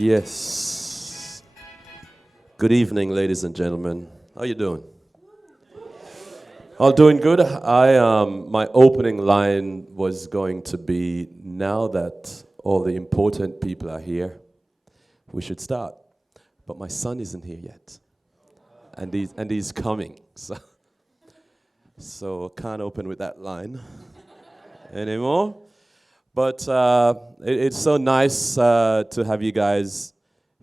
Yes. Good evening, ladies and gentlemen. How you doing? All doing good. My opening line was going to be, now that all the important people are here, we should start. But my son isn't here yet, and he's coming. So can't open with that line anymore. But it's so nice to have you guys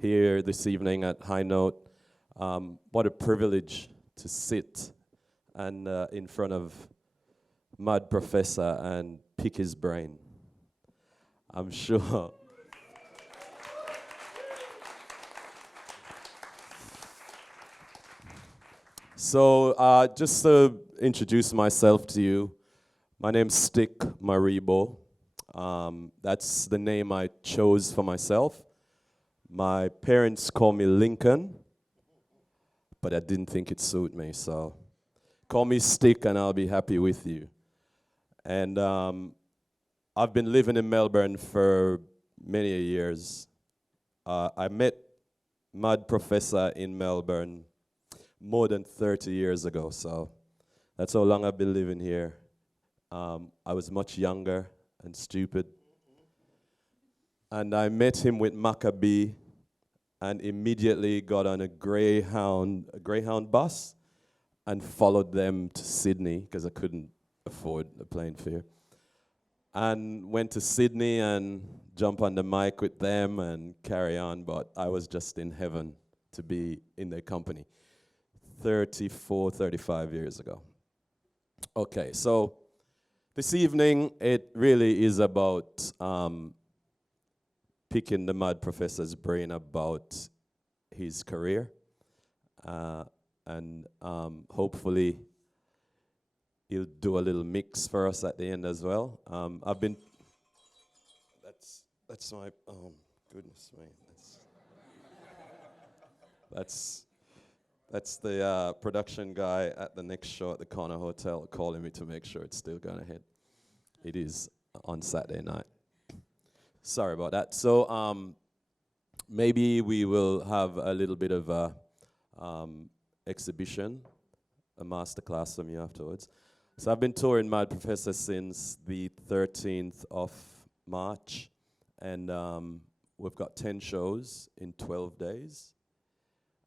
here this evening at High Note. What a privilege to sit and in front of Mad Professor and pick his brain. I'm sure. So just to introduce myself to you, my name's Stick Maribo. That's the name I chose for myself. My parents call me Lincoln, but I didn't think it suit me, so call me Stick and I'll be happy with you. And I've been living in Melbourne for many years. I met Mad Professor in Melbourne more than 30 years ago, so that's how long I've been living here. I was much younger and stupid. And I met him with Maccabee and immediately got on a Greyhound bus and followed them to Sydney because I couldn't afford the plane fare. And went to Sydney and jump on the mic with them and carry on, but I was just in heaven to be in their company 34, 35 years ago. Okay, so this evening, it really is about picking the Mad Professor's brain about his career. And hopefully, he'll do a little mix for us at the end as well. That's my, goodness me. That's the production guy at the next show at the Corner Hotel calling me to make sure it's still going ahead. It is on Saturday night. Sorry about that. So maybe we will have a little bit of a exhibition, a masterclass from you afterwards. So I've been touring Mad Professor since the 13th of March, and we've got 10 shows in 12 days.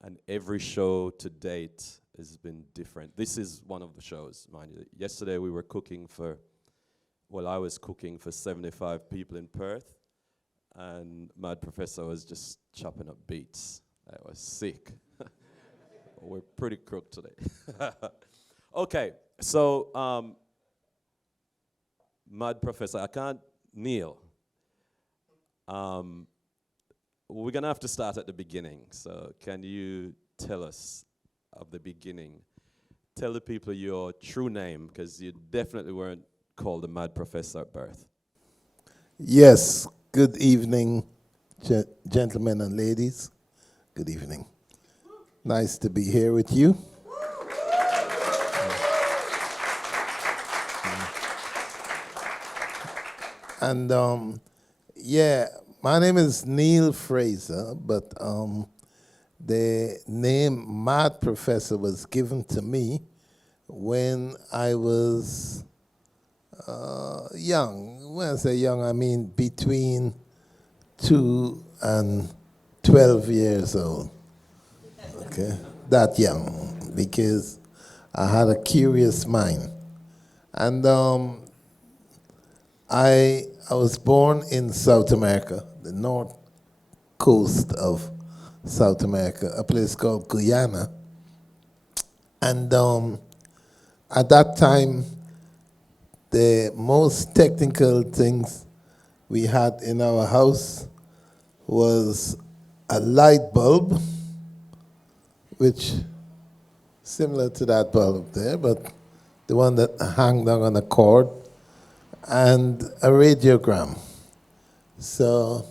And every show to date has been different. This is one of the shows, mind you. Yesterday we were cooking for, I was cooking for 75 people in Perth, and Mad Professor was just chopping up beats. That was sick. We're pretty crooked today. Okay, so Mad Professor, I can't kneel. We're going to have to start at the beginning. So can you tell us of the beginning? Tell the people your true name, because you definitely weren't called the Mad Professor at birth. Yes, good evening, gentlemen and ladies. Good evening. Nice to be here with you. And yeah, my name is Neil Fraser, but the name Mad Professor was given to me when I was young. When I say young, I mean between 2 and 12 years old. Okay, that young, because I had a curious mind. And I was born in South America, the north coast of South America, a place called Guyana. And at that time, the most technical things we had in our house was a light bulb, which similar to that bulb there, but the one that hung down on a cord, and a radiogram. So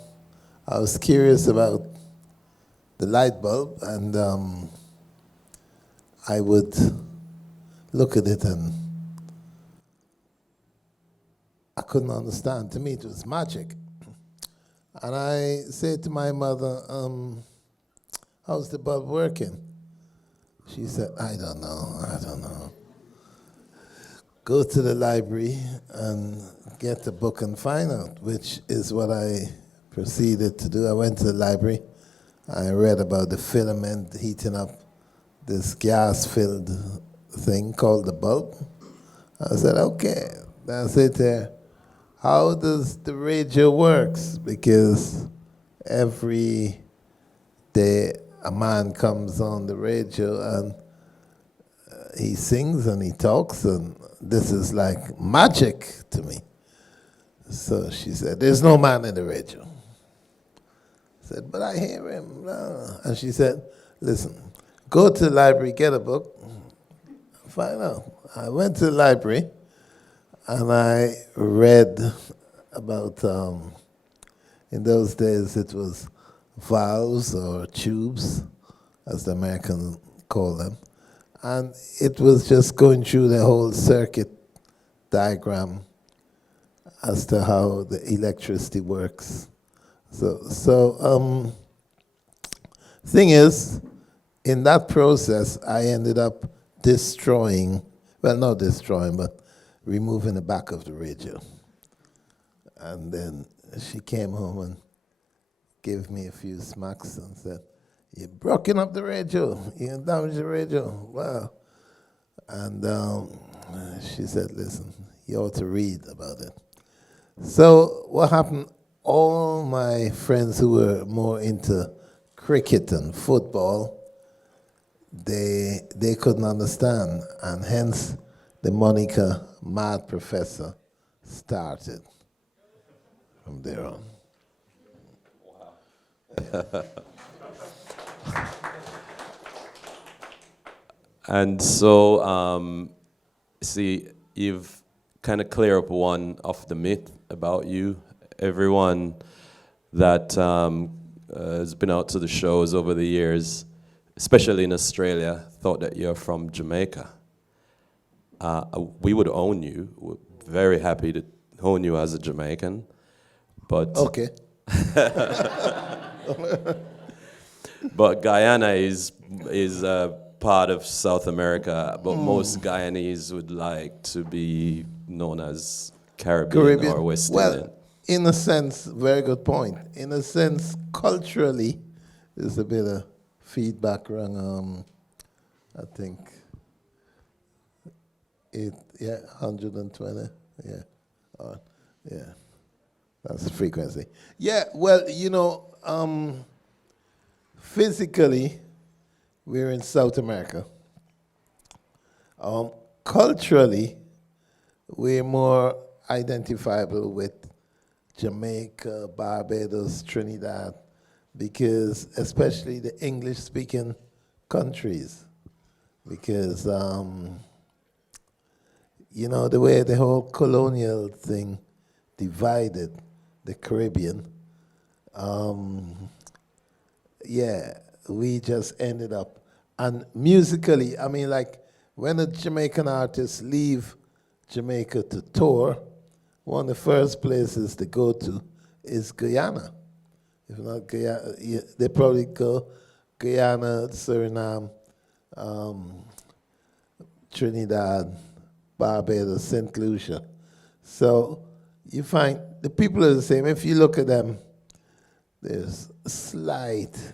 I was curious about the light bulb, and I would look at it and I couldn't understand. To me, it was magic. And I said to my mother, how's the bulb working? She said, I don't know. Go to the library and get the book and find out, which is what I proceeded to do. I went to the library. I read about the filament heating up this gas-filled thing called the bulb. I said, okay, that's it there. How does the radio works? Because every day a man comes on the radio and he sings and he talks, and this is like magic to me. So she said, there's no man in the radio. I said, but I hear him. And she said, listen, go to the library, get a book, find out. I went to the library and I read about, in those days it was valves or tubes, as the Americans call them. And it was just going through the whole circuit diagram as to how the electricity works. So thing is, in that process, I ended up destroying, well, not destroying, but removing the back of the radio. And then she came home and gave me a few smacks and said, you're broken up the radio, you damaged the radio, wow. And she said, listen, you ought to read about it. So what happened, all my friends who were more into cricket and football, they couldn't understand, and hence the moniker Mad Professor started from there on. And so, see, you've kind of cleared up one of the myth about you. Everyone that has been out to the shows over the years, especially in Australia, thought that you're from Jamaica. We would own you. We're very happy to own you as a Jamaican, but Okay. but Guyana is part of South America, but most Guyanese would like to be known as Caribbean or West Indian. Well, in a sense, very good point. In a sense, culturally, there's a bit of feedback around, I think, 120, yeah. That's the frequency. Yeah, well, physically, we're in South America. Culturally, we're more identifiable with Jamaica, Barbados, Trinidad, because especially the English-speaking countries, because, the way the whole colonial thing divided the Caribbean, we just ended up, and musically, I mean, like, when a Jamaican artist leave Jamaica to tour, one of the first places to go to is Guyana. If not Guyana, they probably go Guyana, Suriname, Trinidad, Barbados, St. Lucia. So you find the people are the same. If you look at them, there's slight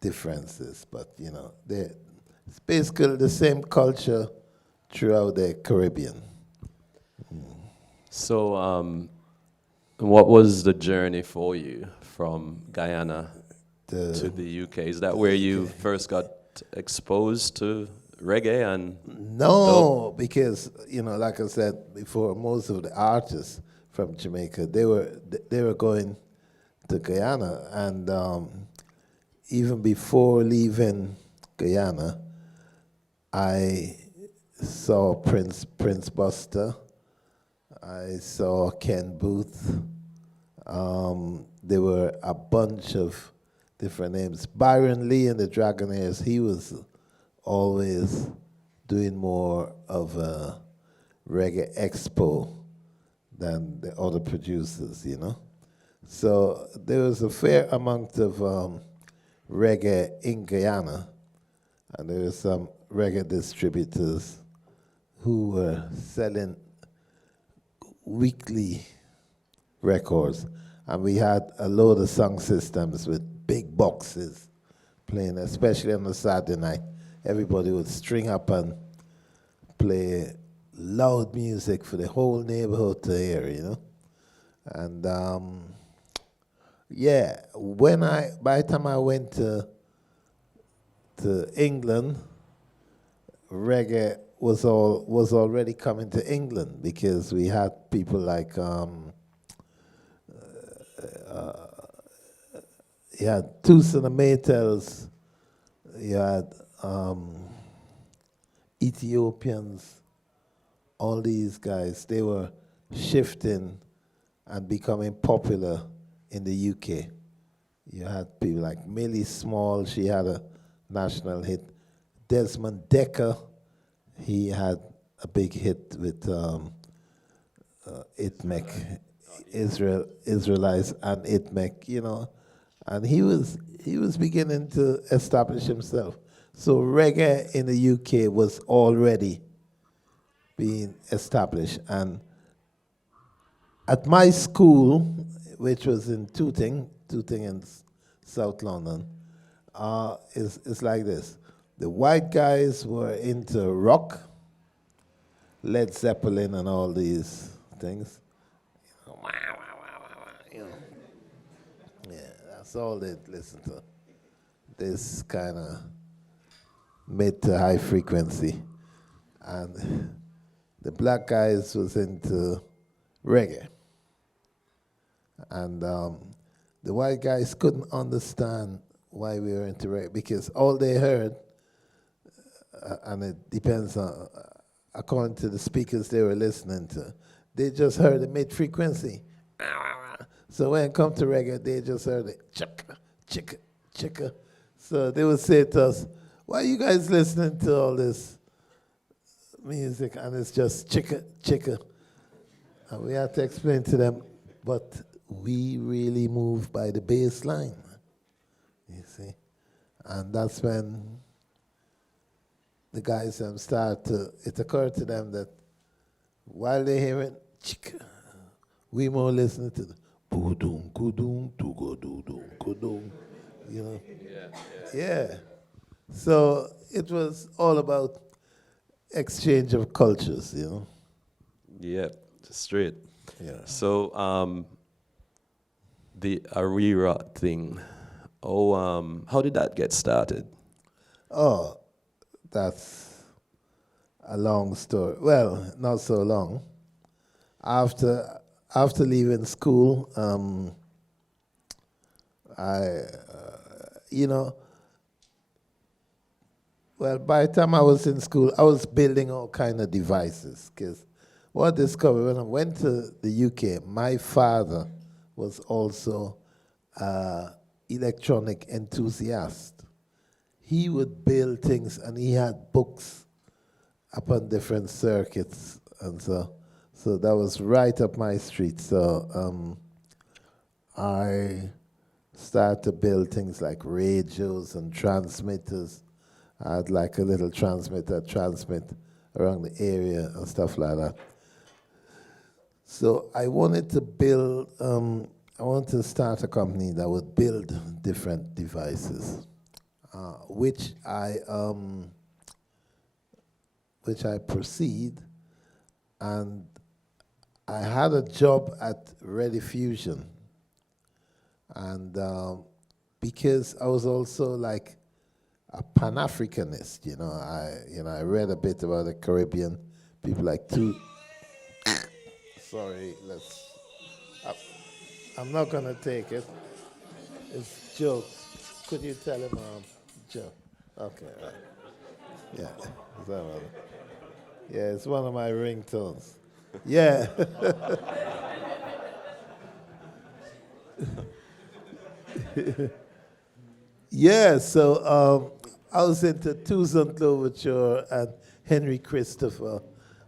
differences, but it's basically the same culture throughout the Caribbean. So, what was the journey for you from Guyana to the UK? Is that where you first got exposed to reggae and No, because like I said before, most of the artists from Jamaica they were going to Guyana, and even before leaving Guyana, I saw Prince Buster, I saw Ken Booth. There were a bunch of different names. Byron Lee and the Dragonaires, he was always doing more of a reggae expo than the other producers, So there was a fair amount of reggae in Guyana, and there were some reggae distributors who were selling weekly records, and we had a load of sound systems with big boxes playing, especially on a Saturday night. Everybody would string up and play loud music for the whole neighborhood to hear, you know. And yeah, by the time I went to England, reggae was already coming to England, because we had people like you had Toos and the Maytals, you had Ethiopians, all these guys. They were shifting and becoming popular in the UK. You had people like Millie Small, she had a national hit. Desmond Decker, he had a big hit with Itmek, Israelites and Itmek, you know. And he was beginning to establish himself. So reggae in the UK was already being established. And at my school, which was in Tooting in South London, it's like this. The white guys were into rock, Led Zeppelin and all these things. You know. Yeah, that's all they listen to. This kind of mid to high frequency. And the black guys was into reggae. And the white guys couldn't understand why we were into reggae, because all they heard, and it depends on, according to the speakers they were listening to, they just heard the mid-frequency. So when it come to reggae, they just heard it, chicka, chicka, chicka. So they would say to us, why are you guys listening to all this music and it's just chicka, chicka? And we had to explain to them, but we really move by the bass line, you see? And that's when the guys it occurred to them that while they hear it, chicka, we more listening to the boom, kudum, tugodum, kudum, you know? Yeah. So it was all about exchange of cultures, you know? Yeah, straight. Yeah. So the Arira thing, how did that get started? Oh, that's a long story. Well, not so long. After leaving school, well, by the time I was in school, I was building all kind of devices. Because what I discovered when I went to the UK, my father was also an electronic enthusiast. He would build things, and he had books upon different circuits, and so that was right up my street. So I started to build things like radios and transmitters. I had like a little transmitter transmit around the area and stuff like that. So I wanted to build, I wanted to start a company that would build different devices, which I proceed, and I had a job at Ready Fusion, and because I was also like a Pan-Africanist, I read a bit about the Caribbean people like Sorry, I'm not gonna take it. It's joke. Could you tell him joke? Okay, right. Yeah, is that right? Yeah, it's one of my ringtones. Yeah. Yeah, so I was into Toussaint Louverture and Henry Christopher,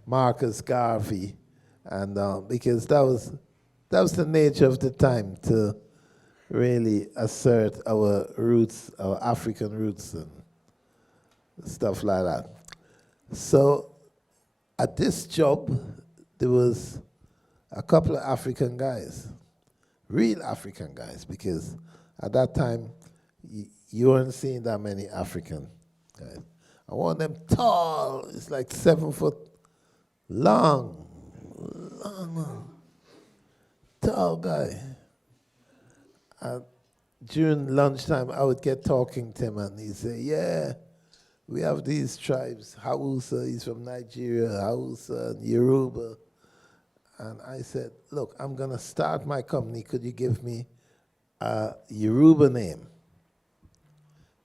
Marcus Garvey, and because that was that was the nature of the time to really assert our roots, our African roots and stuff like that. So at this job, there was a couple of African guys, real African guys, because at that time, you weren't seeing that many African guys. I want them tall, it's like 7 foot long, tall guy. And during lunchtime, I would get talking to him, and he'd say, yeah, we have these tribes, Hausa, he's from Nigeria, Hausa, and Yoruba. And I said, look, I'm going to start my company. Could you give me a Yoruba name?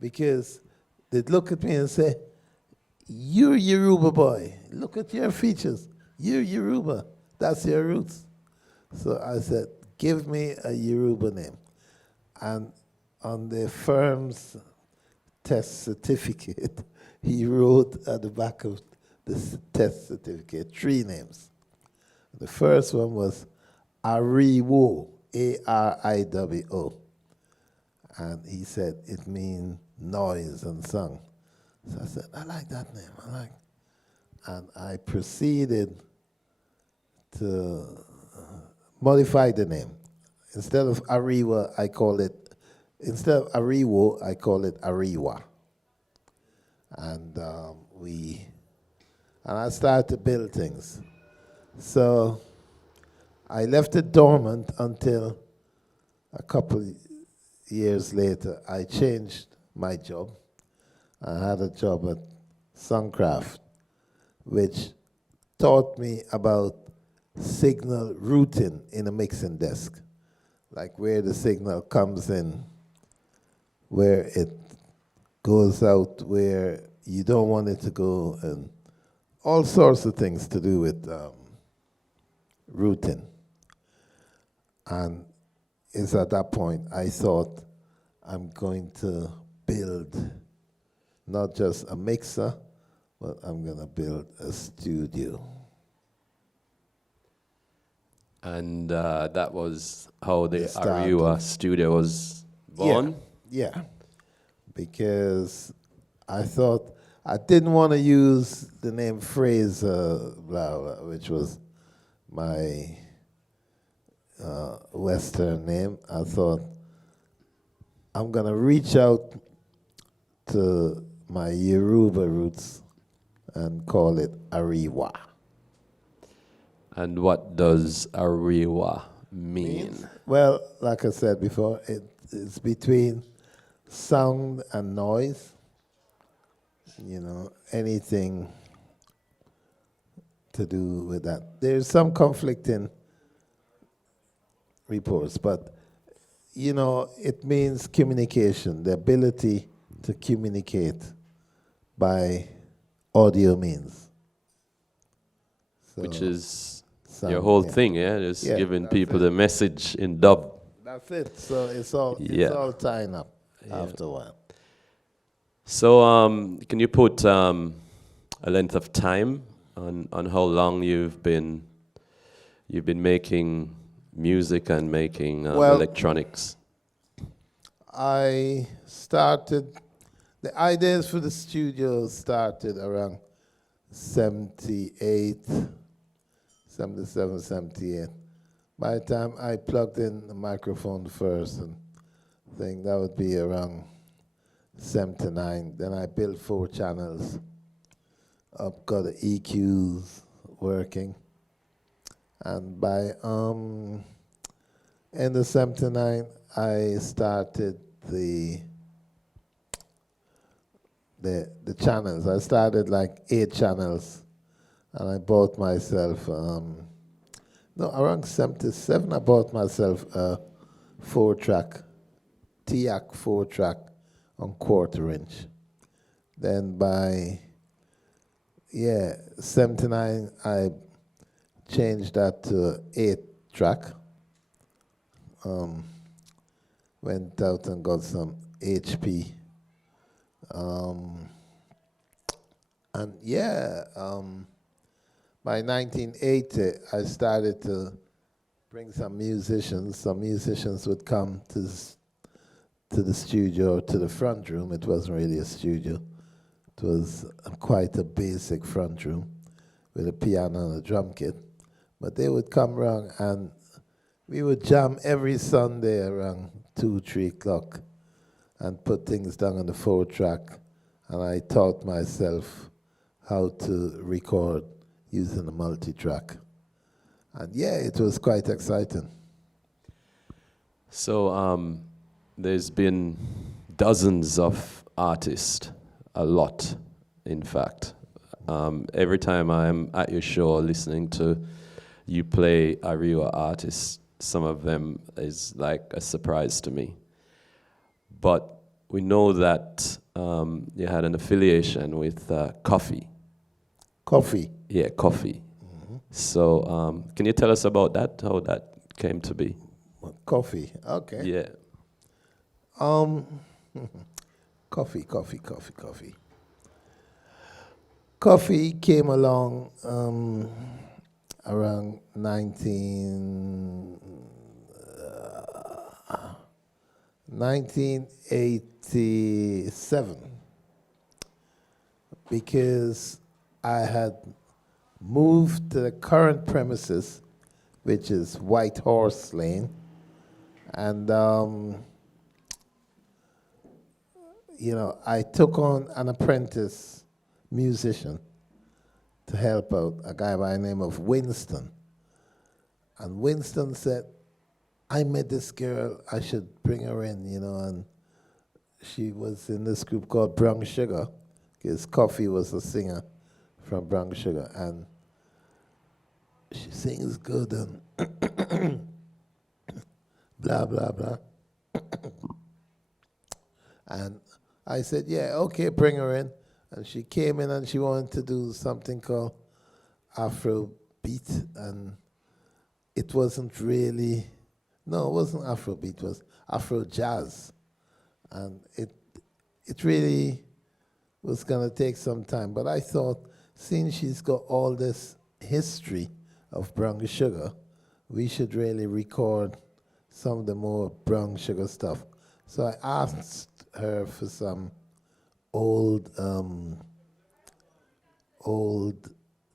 Because they'd look at me and say, you're Yoruba boy. Look at your features. You're Yoruba. That's your roots. So I said, give me a Yoruba name. And on the firm's test certificate, he wrote at the back of the test certificate 3 names. The first one was Ariwo, A-R-I-W-O. And he said it means noise and song. So I said, I like that name, And I proceeded to modify the name. Instead of Ariwa, instead of Ariwo, I call it Ariwa. And I started to build things. So I left it dormant until a couple years later, I changed my job. I had a job at Suncraft, which taught me about signal routing in a mixing desk, like where the signal comes in, where it goes out, where you don't want it to go, and all sorts of things to do with routing. And it's at that point I thought I'm going to build not just a mixer, but I'm going to build a studio. And that was how the It started. Ariwa studio was born? Yeah, because I thought I didn't want to use the name Fraser, blah, blah, which was my Western name. I thought I'm going to reach out to my Yoruba roots and call it Ariwa. And what does Ariwa mean? Well, like I said before, it's between sound and noise. You know, anything to do with that. There's some conflicting reports, but you know, it means communication, the ability to communicate by audio means. So Which is sound, your whole yeah. thing, yeah? Just Yeah, giving that's people it. the message in dub. That's it. So it's all tying up after a while. So can you put a length of time on how long you've been making music and making electronics? I started, the ideas for the studio started around 78, 77, 78. By the time I plugged in the microphone first, and I think that would be around 79. Then I built 4 channels up, got the EQs working. And by end of 79, I started the channels. I started like 8 channels, and I bought myself, around 77, I bought myself a 4-track, TIAC 4-track on 1/4 inch. Then by, 79, I changed that to 8-track. Went out and got some HP. By 1980, I started to bring some musicians. Some musicians would come to the studio, to the front room. It wasn't really a studio. It was quite a basic front room with a piano and a drum kit. But they would come around and we would jam every Sunday around 2, 3 o'clock and put things down on the 4-track. And I taught myself how to record using a multi-track. And yeah, it was quite exciting. So there's been dozens of artists, a lot, in fact. Every time I'm at your show listening to you play Ariwa artists, some of them is like a surprise to me. But we know that you had an affiliation with Coffee. Coffee. Yeah, Coffee. So can you tell us about that, how that came to be? Coffee, okay. Yeah. Coffee. Coffee came along around 1987 because I had moved to the current premises, which is White Horse Lane, and I took on an apprentice musician to help out, a guy by the name of Winston. And Winston said, I met this girl, I should bring her in, and she was in this group called Brown Sugar, because Coffee was a singer from Brown Sugar, and she sings good and blah, blah, blah. And I said, yeah, okay, bring her in. And she came in and she wanted to do something called Afro beat, and it wasn't really, no, it wasn't Afro beat, it was Afro jazz. And it really was gonna take some time, but I thought, since she's got all this history of Brown Sugar, we should really record some of the more Brown Sugar stuff. So I asked her for some old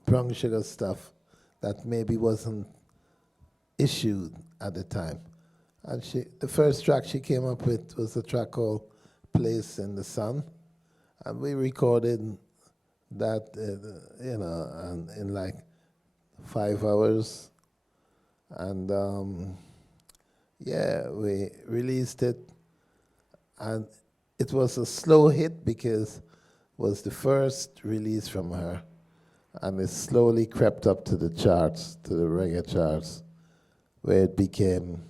Brown Sugar stuff that maybe wasn't issued at the time. And the first track she came up with was a track called Place in the Sun. And we recorded that, and in like 5 hours. And we released it. And it was a slow hit because it was the first release from her. And it slowly crept up to the charts, to the reggae charts, where it became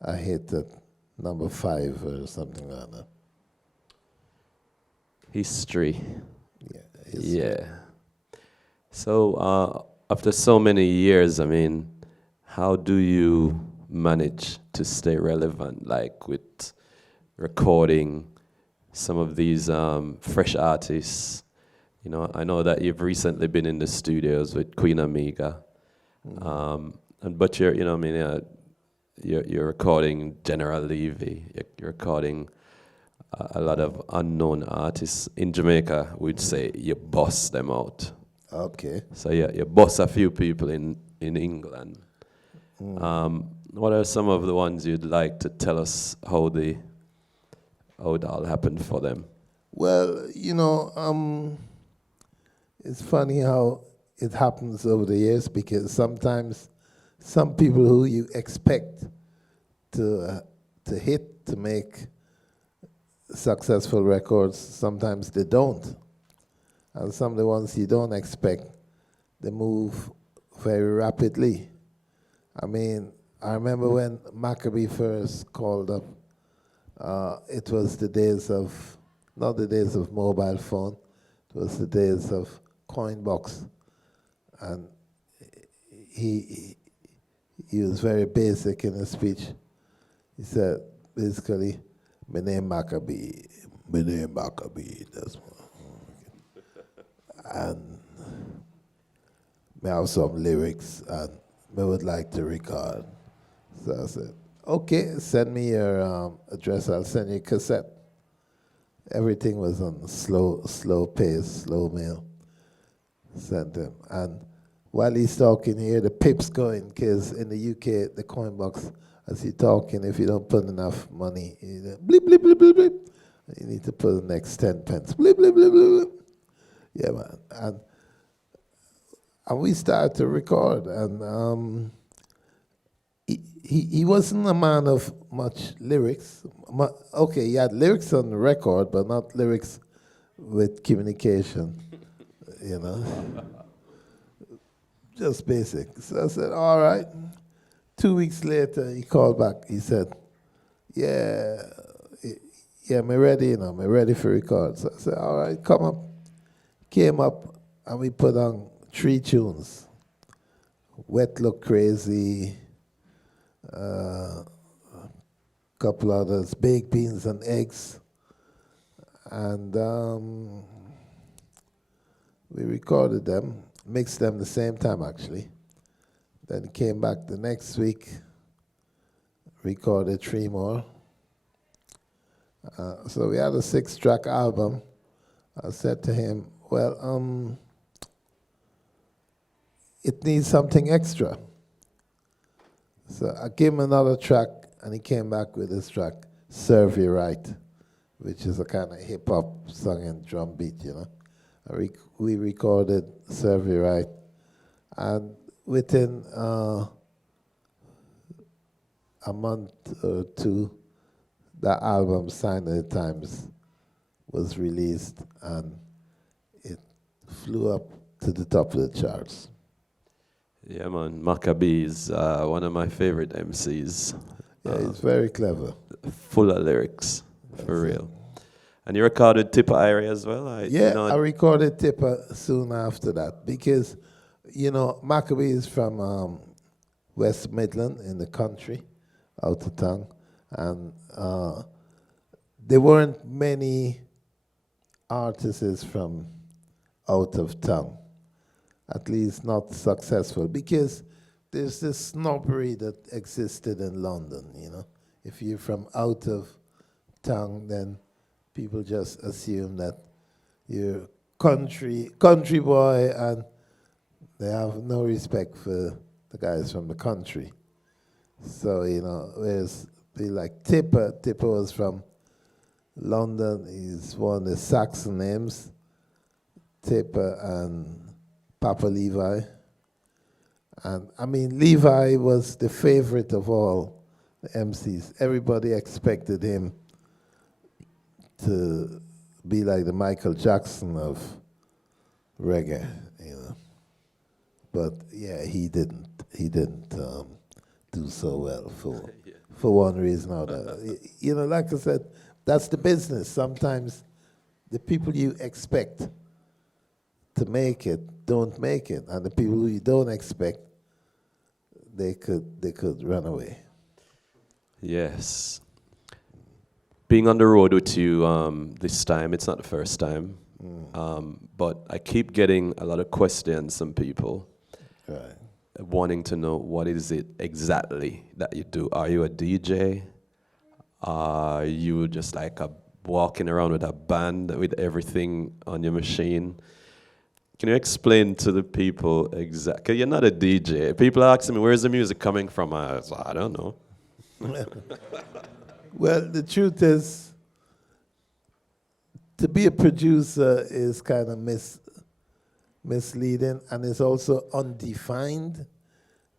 a hit at number 5 or something like that. History. Yeah. History. Yeah. So after so many years, I mean, how do you manage to stay relevant, like with recording some of these fresh artists? I know that you've recently been in the studios with Queen Amiga, but you're recording General Levy, you're recording a lot of unknown artists in Jamaica. We'd say you bust them out. Okay. So you bust a few people in England. What are some of the ones you'd like to tell us how it all happened for them? Well, it's funny how it happens over the years, because sometimes some people who you expect to hit, to make successful records, sometimes they don't. And some of the ones you don't expect, they move very rapidly. I mean, I remember when Maccabee first called up, it was the days of, not the days of mobile phone, it was the days of Coinbox. And he was very basic in his speech. He said, basically, my name Maccabee, that's one. And I have some lyrics, and I would like to record So I said, okay, send me your address. I'll send you a cassette. Everything was on slow pace, slow mail. Sent him. And while he's talking here, the pip's going, because in the UK, the coin box, as you're talking, if you don't put enough money, bleep, bleep, bleep, bleep, bleep. You need to put the next 10 pence. Bleep, bleep, bleep, bleep, bleep. Yeah, man. And we started to record, and he wasn't a man of much lyrics. Okay, he had lyrics on the record, but not lyrics with communication, you know. Just basic. So I said, all right. 2 weeks later, he called back. He said, yeah, me ready, you know, me ready for record. So I said, all right, come up. Came up, and we put on 3 tunes. Wet Look Crazy, couple others, Baked Beans and Eggs. And we recorded them, mixed them the same time, actually. Then came back the next week, recorded 3 more. So we had a 6-track album. I said to him, well, it needs something extra. So I gave him another track, and he came back with this track, Serve You Right, which is a kind of hip-hop song and drum beat, you know. We recorded Serve You Right, and within a month or 2, that album, Sign of the Times, was released, and it flew up to the top of the charts. Yeah, man. Maccabee is one of my favorite MCs. Yeah, he's very clever. Full of lyrics, for real. And you recorded Tipper Irie as well? I recorded Tipper soon after that because, you know, Maccabee is from West Midland in the country, out of town, and there weren't many artists from out of town, at least not successful, because there's this snobbery that existed in London, you know. If you're from out of town, then people just assume that you're country boy, and they have no respect for the guys from the country. So, you know, whereas be like Tipper was from London. He's one of the Saxon names, Tipper and Papa Levi. And I mean, Levi was the favorite of all the MCs. Everybody expected him to be like the Michael Jackson of reggae, you know. But yeah, he didn't do so well for one reason or another. You know, like I said, that's the business. Sometimes the people you expect to make it don't make it, and the people who you don't expect, they could run away. Yes. Being on the road with you this time, it's not the first time, but I keep getting a lot of questions from people wanting to know what is it exactly that you do. Are you a DJ? Are you just like walking around with a band with everything on your machine? Can you explain to the people exactly? Because you're not a DJ. People ask me, where's the music coming from? I don't know. Well, the truth is, to be a producer is kind of misleading, and it's also undefined,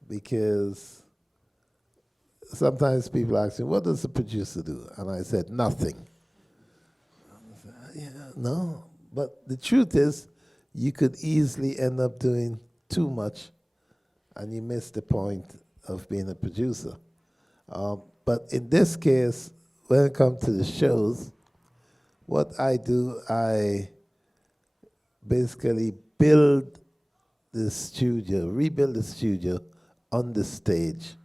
because sometimes people ask me, what does a producer do? And I said, nothing. Yeah, no, but the truth is, you could easily end up doing too much, and you miss the point of being a producer. But in this case, when it comes to the shows, what I do, I basically rebuild the studio on the stage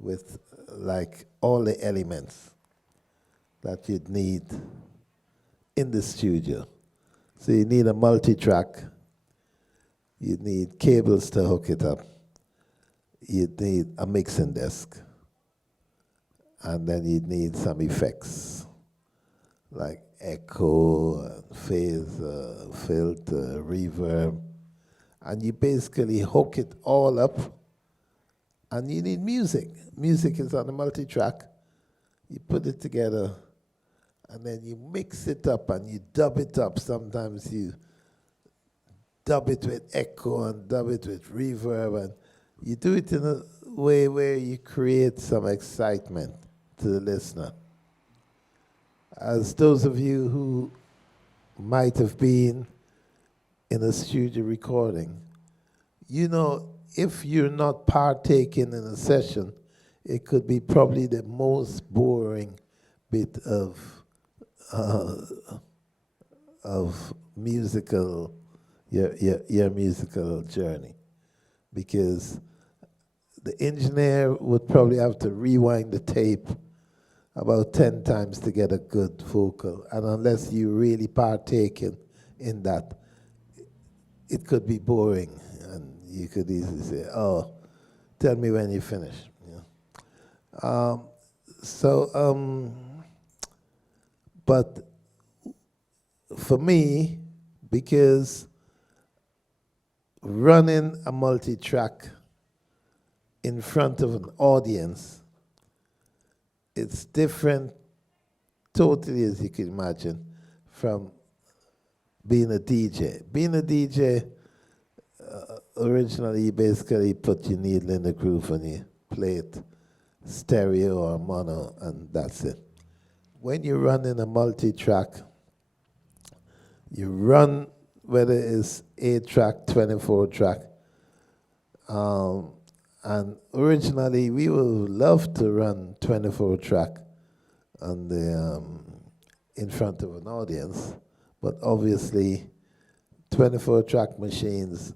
with like all the elements that you'd need in the studio. So you need a multi-track, you need cables to hook it up, you'd need a mixing desk, and then you'd need some effects like echo, phase, filter, reverb, and you basically hook it all up, and you need music. Music is on a multi-track. You put it together, and then you mix it up and you dub it up. Sometimes you dub it with echo and dub it with reverb, and you do it in a way where you create some excitement to the listener. As those of you who might have been in a studio recording, you know, if you're not partaking in a session, it could be probably the most boring bit of musical, your musical journey, because the engineer would probably have to rewind the tape about 10 times to get a good vocal, and unless you really partake in that, it could be boring, and you could easily say, "Oh, tell me when you finish." But for me, because running a multi-track in front of an audience, it's different totally, as you can imagine, from being a DJ. Being a DJ, originally you basically put your needle in the groove and you play it stereo or mono, and that's it. When you're running a multi-track, you run whether it's 8-track, 24-track, and originally we would love to run 24-track on the in front of an audience, but obviously 24-track machines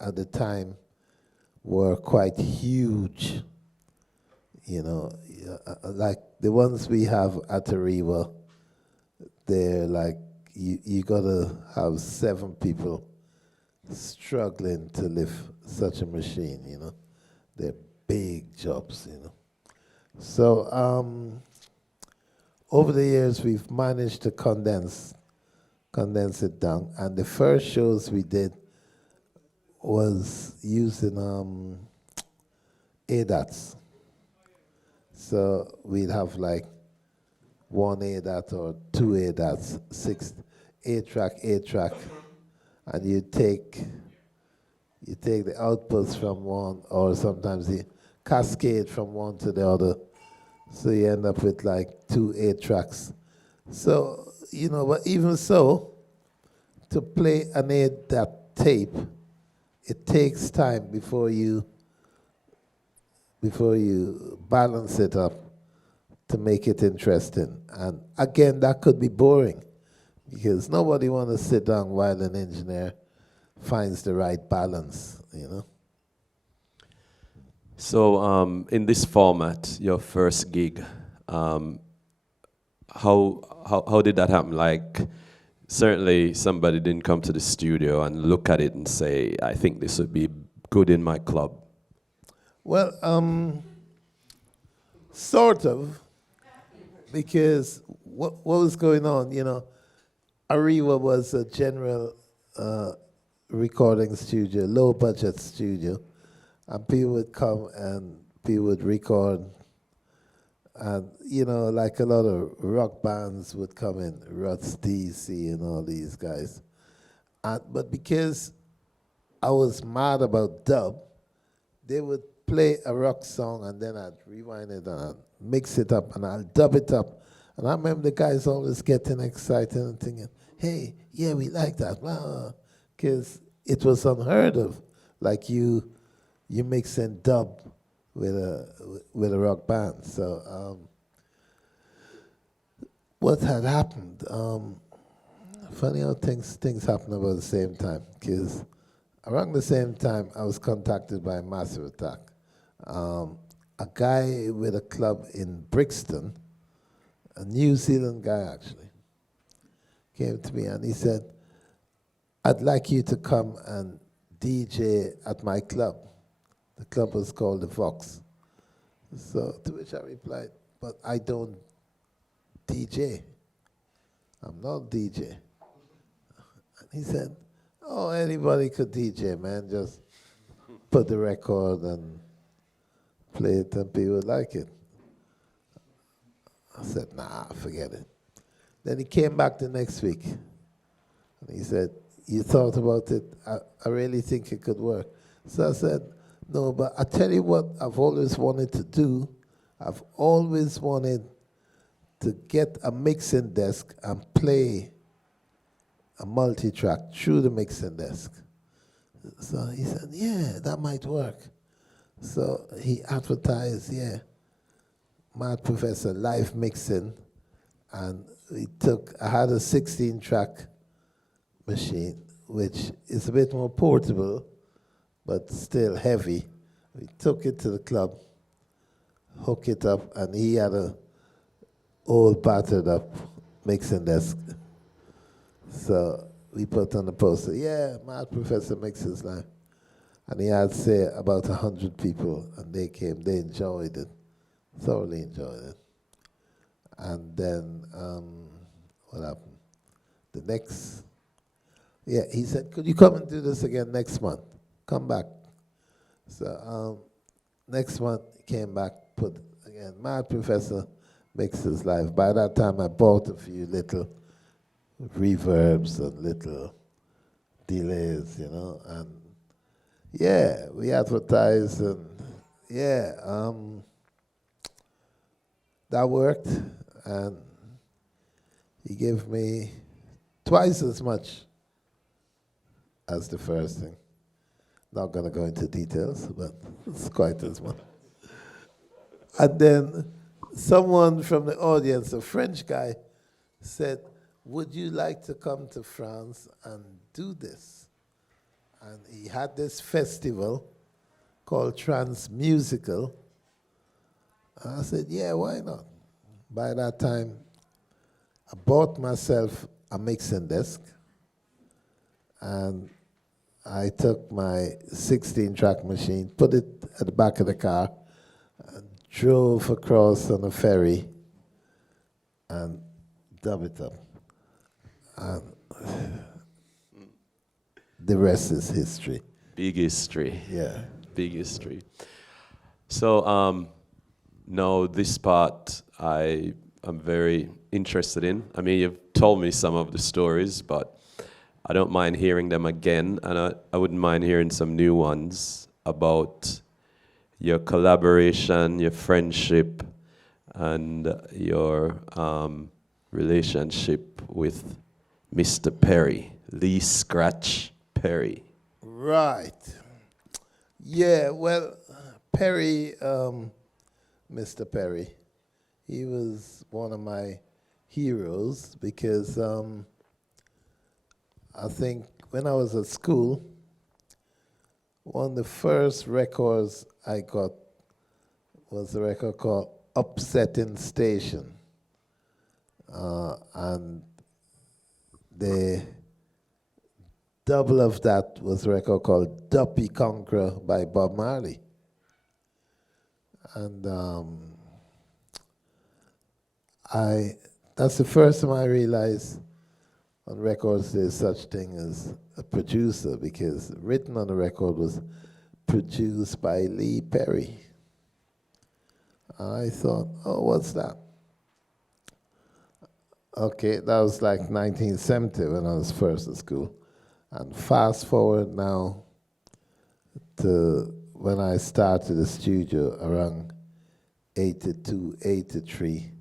at the time were quite huge. You know, like the ones we have at Ariwa, they're like, you gotta have 7 people struggling to lift such a machine, you know. They're big jobs, you know. So over the years, we've managed to condense it down. And the first shows we did was using ADATs. So we'd have like 1 ADAT or 2 ADATs, 8-track, and you take the outputs from one, or sometimes you cascade from one to the other. So you end up with like 2 8-tracks. So, you know, but even so, to play an ADAT tape, it takes time before you balance it up to make it interesting. And again, that could be boring, because nobody wants to sit down while an engineer finds the right balance, you know. So in this format, your first gig, how did that happen? Like, certainly somebody didn't come to the studio and look at it and say, "I think this would be good in my club." Well, sort of, because what was going on, you know, Ariwa was a general recording studio, low budget studio, and people would come and people would record, and you know, like a lot of rock bands would come in, Ruts DC and all these guys, but because I was mad about dub, they would play a rock song and then I'd rewind it and I'd mix it up and I'll dub it up. And I remember the guys always getting excited and thinking, "Hey, yeah, we like that," because it was unheard of. Like you mixing dub with a rock band. So what had happened? Funny how things happen about the same time, because around the same time I was contacted by Massive Attack. A guy with a club in Brixton, a New Zealand guy actually, came to me and he said, "I'd like you to come and DJ at my club." The club was called the Fox. So to which I replied, but I don't DJ. I'm not DJ. And he said, oh, anybody could DJ, man. Just put the record and play it and people would like it. I said, nah, forget it. Then he came back the next week. And he said, you thought about it? I really think it could work. So I said, no, but I tell you what I've always wanted to do. I've always wanted to get a mixing desk and play a multi-track through the mixing desk. So he said, yeah, that might work. So he advertised, yeah, Mad Professor live mixing, and I had a 16-track machine, which is a bit more portable, but still heavy. We took it to the club, hooked it up, and he had a old battered up mixing desk. So we put on the poster, yeah, Mad Professor mixes live. And he had, say, about 100 people, and they came, they enjoyed it, thoroughly enjoyed it. And then, what happened? The next, yeah, he said, could you come and do this again next month? Come back. So next month, he came back, put, again, Mad Professor mixes live. By that time, I bought a few little reverbs and little delays, you know, and yeah, we advertised, and yeah, that worked, and he gave me twice as much as the first thing. Not gonna go into details, but it's quite as much. And then someone from the audience, a French guy, said, would you like to come to France and do this? And he had this festival called Trans Musical. And I said, yeah, why not? By that time, I bought myself a mixing desk, and I took my 16-track machine, put it at the back of the car, and drove across on a ferry and dubbed it up. And the rest is history. Big history. Yeah. Big history. So now this part I'm very interested in. I mean, you've told me some of the stories, but I don't mind hearing them again, and I wouldn't mind hearing some new ones about your collaboration, your friendship, and your relationship with Mr. Perry, Lee Scratch Perry. Right. Yeah, well, Perry, Mr. Perry, he was one of my heroes because I think when I was at school, one of the first records I got was a record called Upsetting Station. And the double of that was a record called Duppy Conqueror by Bob Marley. And that's the first time I realized on records there's such thing as a producer, because written on the record was produced by Lee Perry. I thought, oh, what's that? Okay, that was like 1970 when I was first at school. And fast forward now to when I started the studio around 82, 83.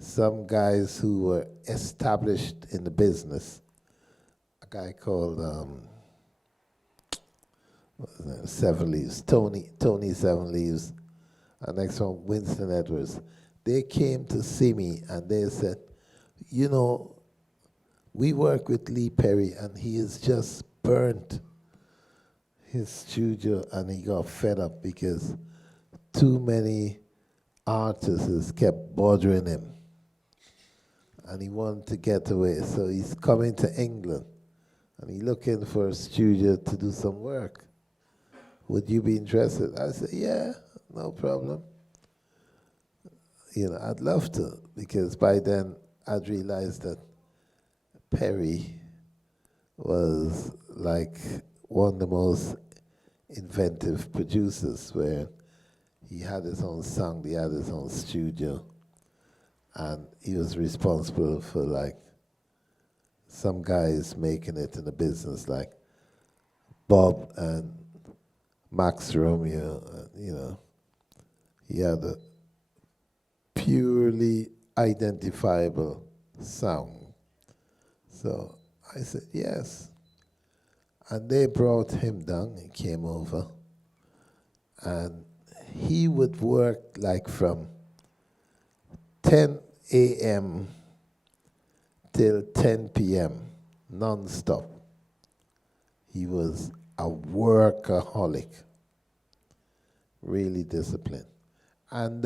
Some guys who were established in the business, a guy called what was his name? Seven Leaves, Tony Seven Leaves, and next one, Winston Edwards. They came to see me and they said, you know, we work with Lee Perry and he has just burnt his studio and he got fed up because too many artists kept bothering him. And he wanted to get away, so he's coming to England and he's looking for a studio to do some work. would you be interested? I said, yeah, no problem. I'd love to, because by then I'd realized that Perry was like one of the most inventive producers, where he had his own sound, he had his own studio, and he was responsible for like some guys making it in the business, like Bob and Max Romeo. He had a purely identifiable sound. So I said yes. And they brought him down, he came over, and he would work like from 10 a.m. till 10 p.m. non-stop. He was a workaholic, really disciplined. And,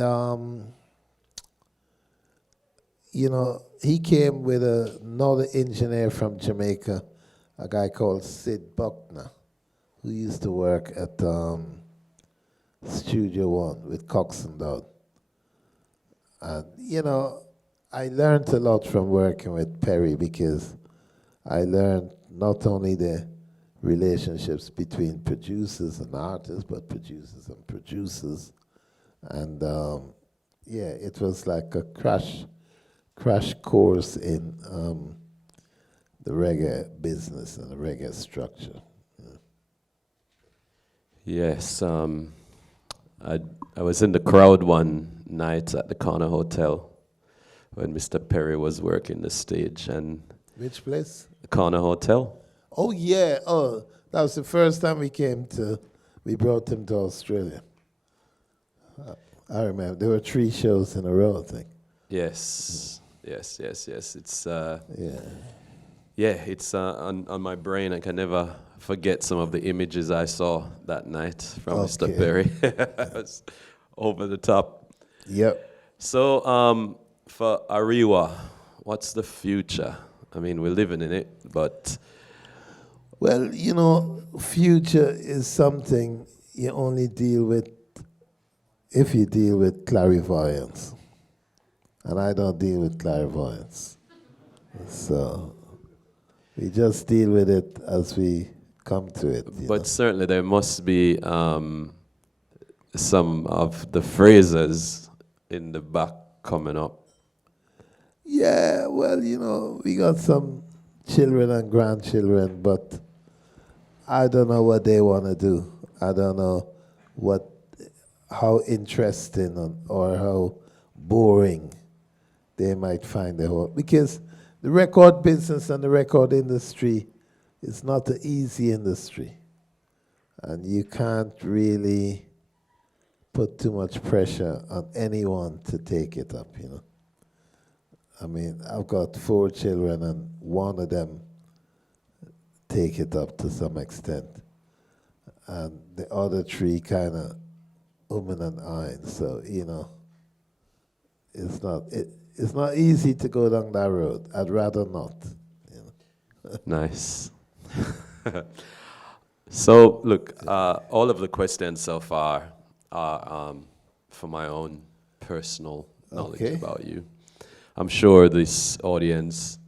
he came with another engineer from Jamaica, a guy called Sid Buckner, who used to work at Studio One with Cox and Dodd. And, I learned a lot from working with Perry, because I learned not only the relationships between producers and artists, but producers and producers. And it was like a crash course in the reggae business and the reggae structure. Yes, I was in the crowd one night at the Corner Hotel when Mr. Perry was working the stage, and Which place? the Corner Hotel. Oh, yeah. Oh, that was the first time we brought him to Australia. I remember. There were 3 shows in a row, I think. Yes. It's Yeah. it's on my brain. I can never forget some of the images I saw that night from Mr. Okay. Perry. It was over the top. Yep. So, for Ariwa, what's the future? I mean, we're living in it, but Well, future is something you only deal with if you deal with clairvoyance. And I don't deal with clairvoyance. So we just deal with it as we come to it. but certainly there must be some of the phrases in the back coming up. Yeah, well, we got some children and grandchildren, but I don't know what they want to do. I don't know how interesting or how boring they might find the whole. Because the record business and the record industry is not an easy industry. And you can't really put too much pressure on anyone to take it up, I mean, I've got 4 children, and one of them take it up to some extent. And the other 3 kind of and ahhing. So, it's not easy to go down that road. I'd rather not. Nice. So, look, all of the questions so far are for my own personal knowledge Okay. about you. I'm sure this audience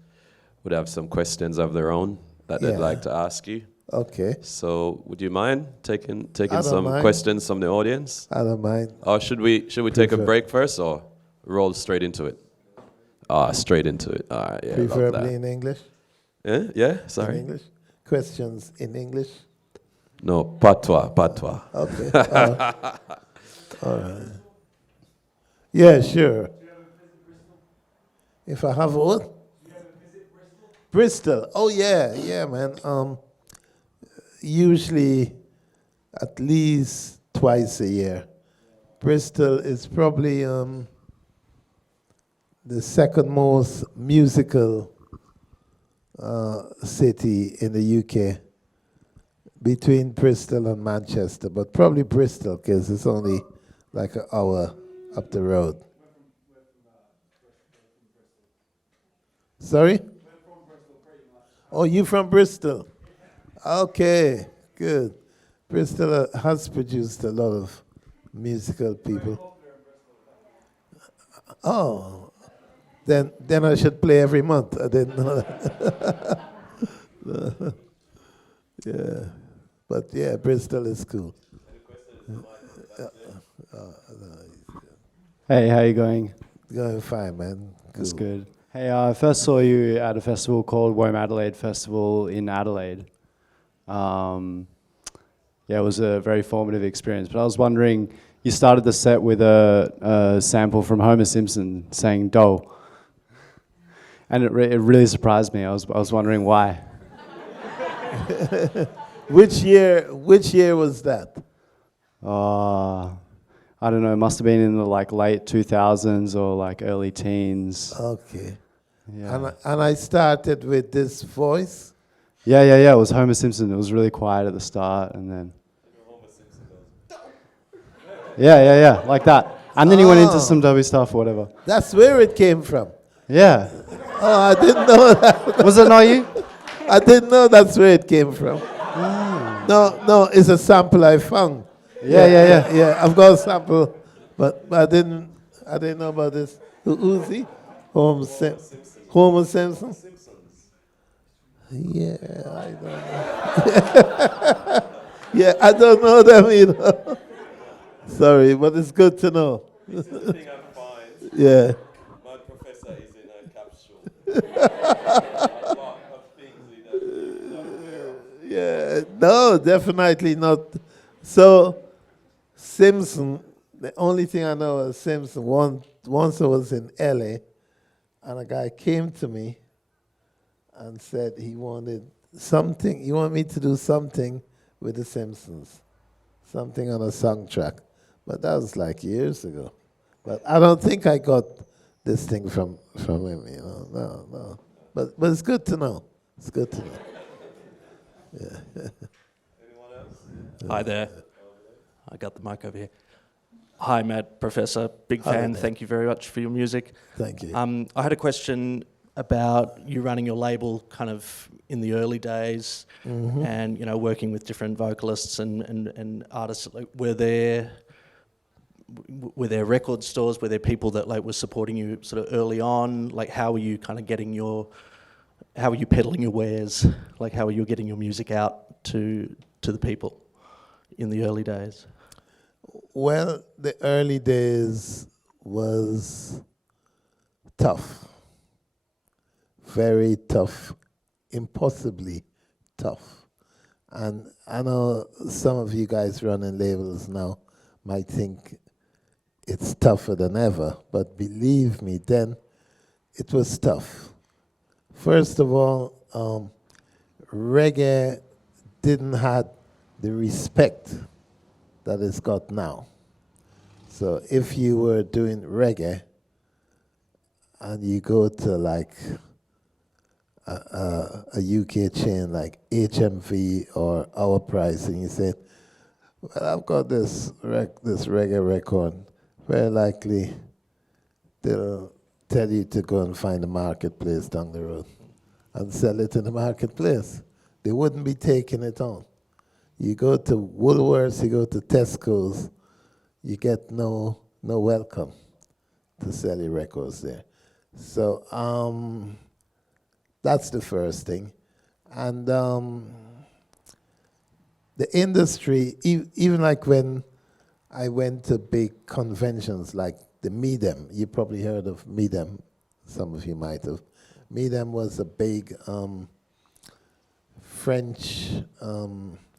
would have some questions of their own that they'd Yeah. like to ask you. Okay, So, would you mind taking don't some mind. questions from the audience? I don't mind. Or should we take a Prefer- break first, or roll straight into it? Straight into it. All right, yeah, love Preferably that. in English. Yeah, In sorry. English. Questions in English. No, patois. Okay. All right. Yeah, sure. If I have what? Bristol. Oh yeah, man. Usually at least twice a year. Bristol is probably the second most musical city in the UK, between Bristol and Manchester, but probably Bristol because it's only like an hour up the road. Sorry? Oh, you from Bristol? Okay, good. Bristol has produced a lot of musical people. Oh, then I should play every month. I didn't know that. Yeah, but yeah, Bristol is cool. Hey, how you going? Going fine, man. That's Cool. good. Hey, I first saw you at a festival called Wome Adelaide Festival in Adelaide. Yeah, it was a very formative experience. But I was wondering, you started the set with a sample from Homer Simpson saying "dough," and it really surprised me. I was wondering why. Which year was that? I don't know. It must have been in the late 2000s or early teens. Okay. Yeah. And I started with this voice. Yeah. It was Homer Simpson. It was really quiet at the start, and then. Yeah, like that. And then he went into some dubby stuff or whatever. That's where it came from. Yeah. Oh, I didn't know that. Was it not you? I didn't know that's where it came from. No, it's a sample I found. Yeah. Yeah, I've got a sample, but I didn't know about this. Who's he? Homer Simpson. Yeah, I don't know. Yeah, I don't know them either. Sorry, but it's good to know. This is the thing I find. Yeah. My professor is in a capsule. A lot of things he does. Yeah, no, definitely not. So, Simpson, the only thing I know of Simpson, once I was in LA, and a guy came to me and said he wanted me to do something with the Simpsons, something on a song track. But that was years ago. But I don't think I got this thing from him, no. But it's good to know. It's good to know. Anyone else? Hi there. I got the mic over here. Hi, Matt, Professor. Big Hi fan. there. Thank you very much for your music. Thank you. I had a question about you running your label kind of in the early days and, working with different vocalists and artists. Were there record stores? Were there people that were supporting you sort of early on? How were you kind of how were you peddling your wares? How were you getting your music out to the people in the early days? Well, the early days was tough. Very tough. Impossibly tough. And I know some of you guys running labels now might think it's tougher than ever, but believe me, then it was tough. First of all, reggae didn't have the respect that it's got now. So if you were doing reggae and you go to a UK chain like HMV or Our Price and you say, well, I've got this reggae record, very likely they'll tell you to go and find a marketplace down the road and sell it in the marketplace. They wouldn't be taking it on. You go to Woolworths, you go to Tesco's, you get no welcome to sell your records there. So that's the first thing. And the industry, even when I went to big conventions like the MIDEM, you probably heard of MIDEM, some of you might have. MIDEM was a big French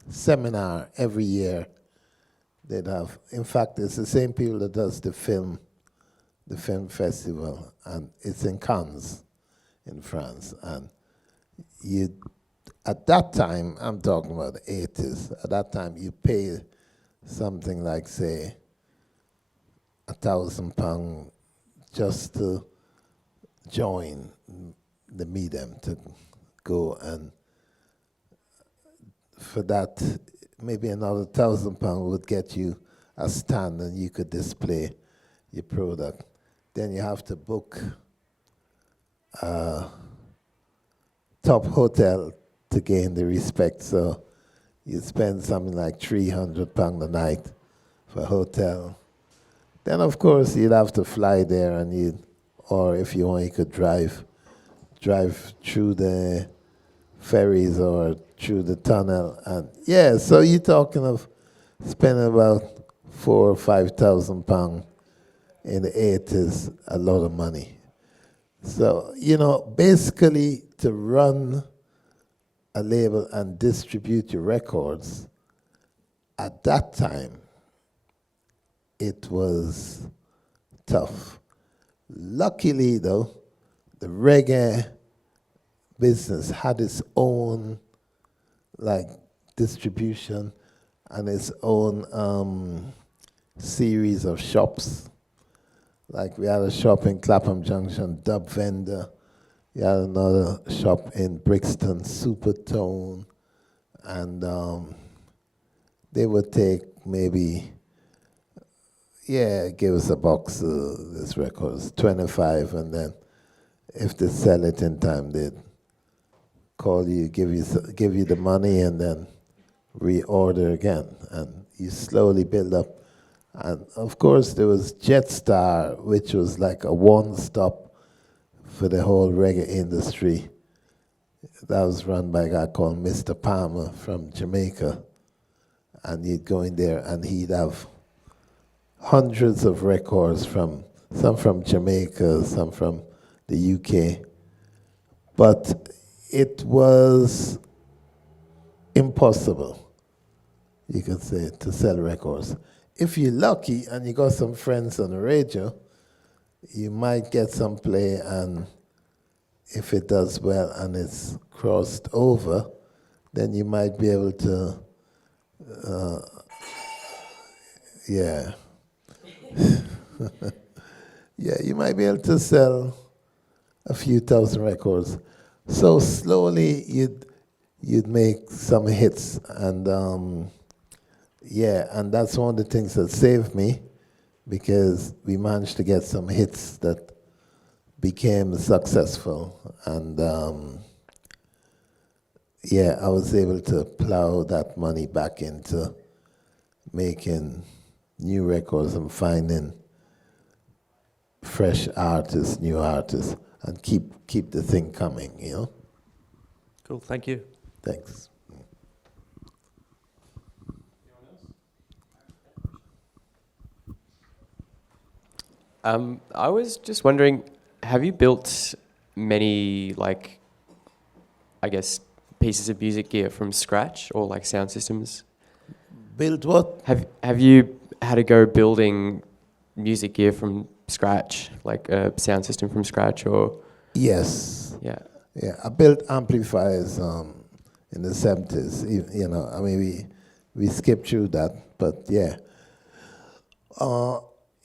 seminar every year they'd have. In fact, it's the same people that does the film festival, and it's in Cannes in France. And at that time, I'm talking about the 80s, at that time you pay something like, say, £1,000 just to join the MIDEM, to go, and for that, maybe another £1,000 would get you a stand and you could display your product. Then you have to book a top hotel to gain the respect. So you'd spend something like £300 a night for a hotel. Then, of course, you'd have to fly there, and or if you want, you could drive through the ferries or through the tunnel. And yeah, so you're talking of spending about £4,000 or £5,000 in the 80s, a lot of money. So, basically to run a label and distribute your records, at that time, it was tough. Luckily, though, the reggae business had its own distribution and its own series of shops. Like we had a shop in Clapham Junction, Dub Vendor. We had another shop in Brixton, Supertone. And they would take maybe, give us a box of this records, 25, and then if they sell it in time, they'd call you, give you the money, and then reorder again. And you slowly build up. And of course, there was Jetstar, which was like a one-stop for the whole reggae industry. That was run by a guy called Mr. Palmer from Jamaica. And you'd go in there, and he'd have hundreds of records some from Jamaica, some from the UK. But it was impossible, you could say, to sell records. If you're lucky and you got some friends on the radio, you might get some play, and if it does well and it's crossed over, then you might be able to, yeah, you might be able to sell a few thousand records. So slowly you'd make some hits, and and that's one of the things that saved me, because we managed to get some hits that became successful, and I was able to plow that money back into making new records and finding fresh artists, new artists, and keep the thing coming, Cool, thank you. Thanks. I was just wondering, have you built many, pieces of music gear from scratch, or sound systems? Build what? Have you had to go building music gear from scratch, like a sound system from scratch, or? Yes. Yeah. Yeah, I built amplifiers in the 70s. We skipped through that, but yeah.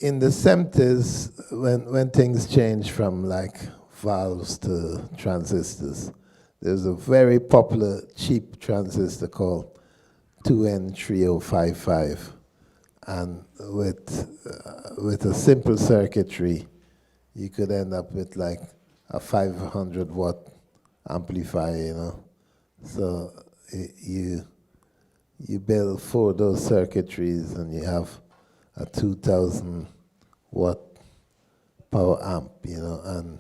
In the 70s, when things changed from valves to transistors, there's a very popular cheap transistor called 2N3055, and with a simple circuitry, you could end up with a 500-watt amplifier, So you build 4 of those circuitries, and you have a 2,000-watt power amp, and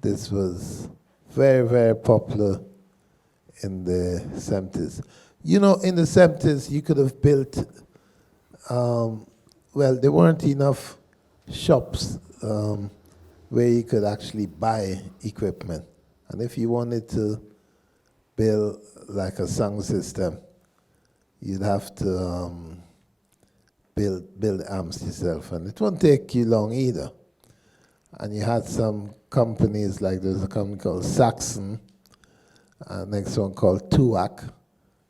this was very, very popular in the 70s. In the 70s, you could have built, there weren't enough shops where you could actually buy equipment. And if you wanted to build a sound system, you'd have to build amps yourself, and it won't take you long either. And you had some companies, there's a company called Saxon, next one called Tuac,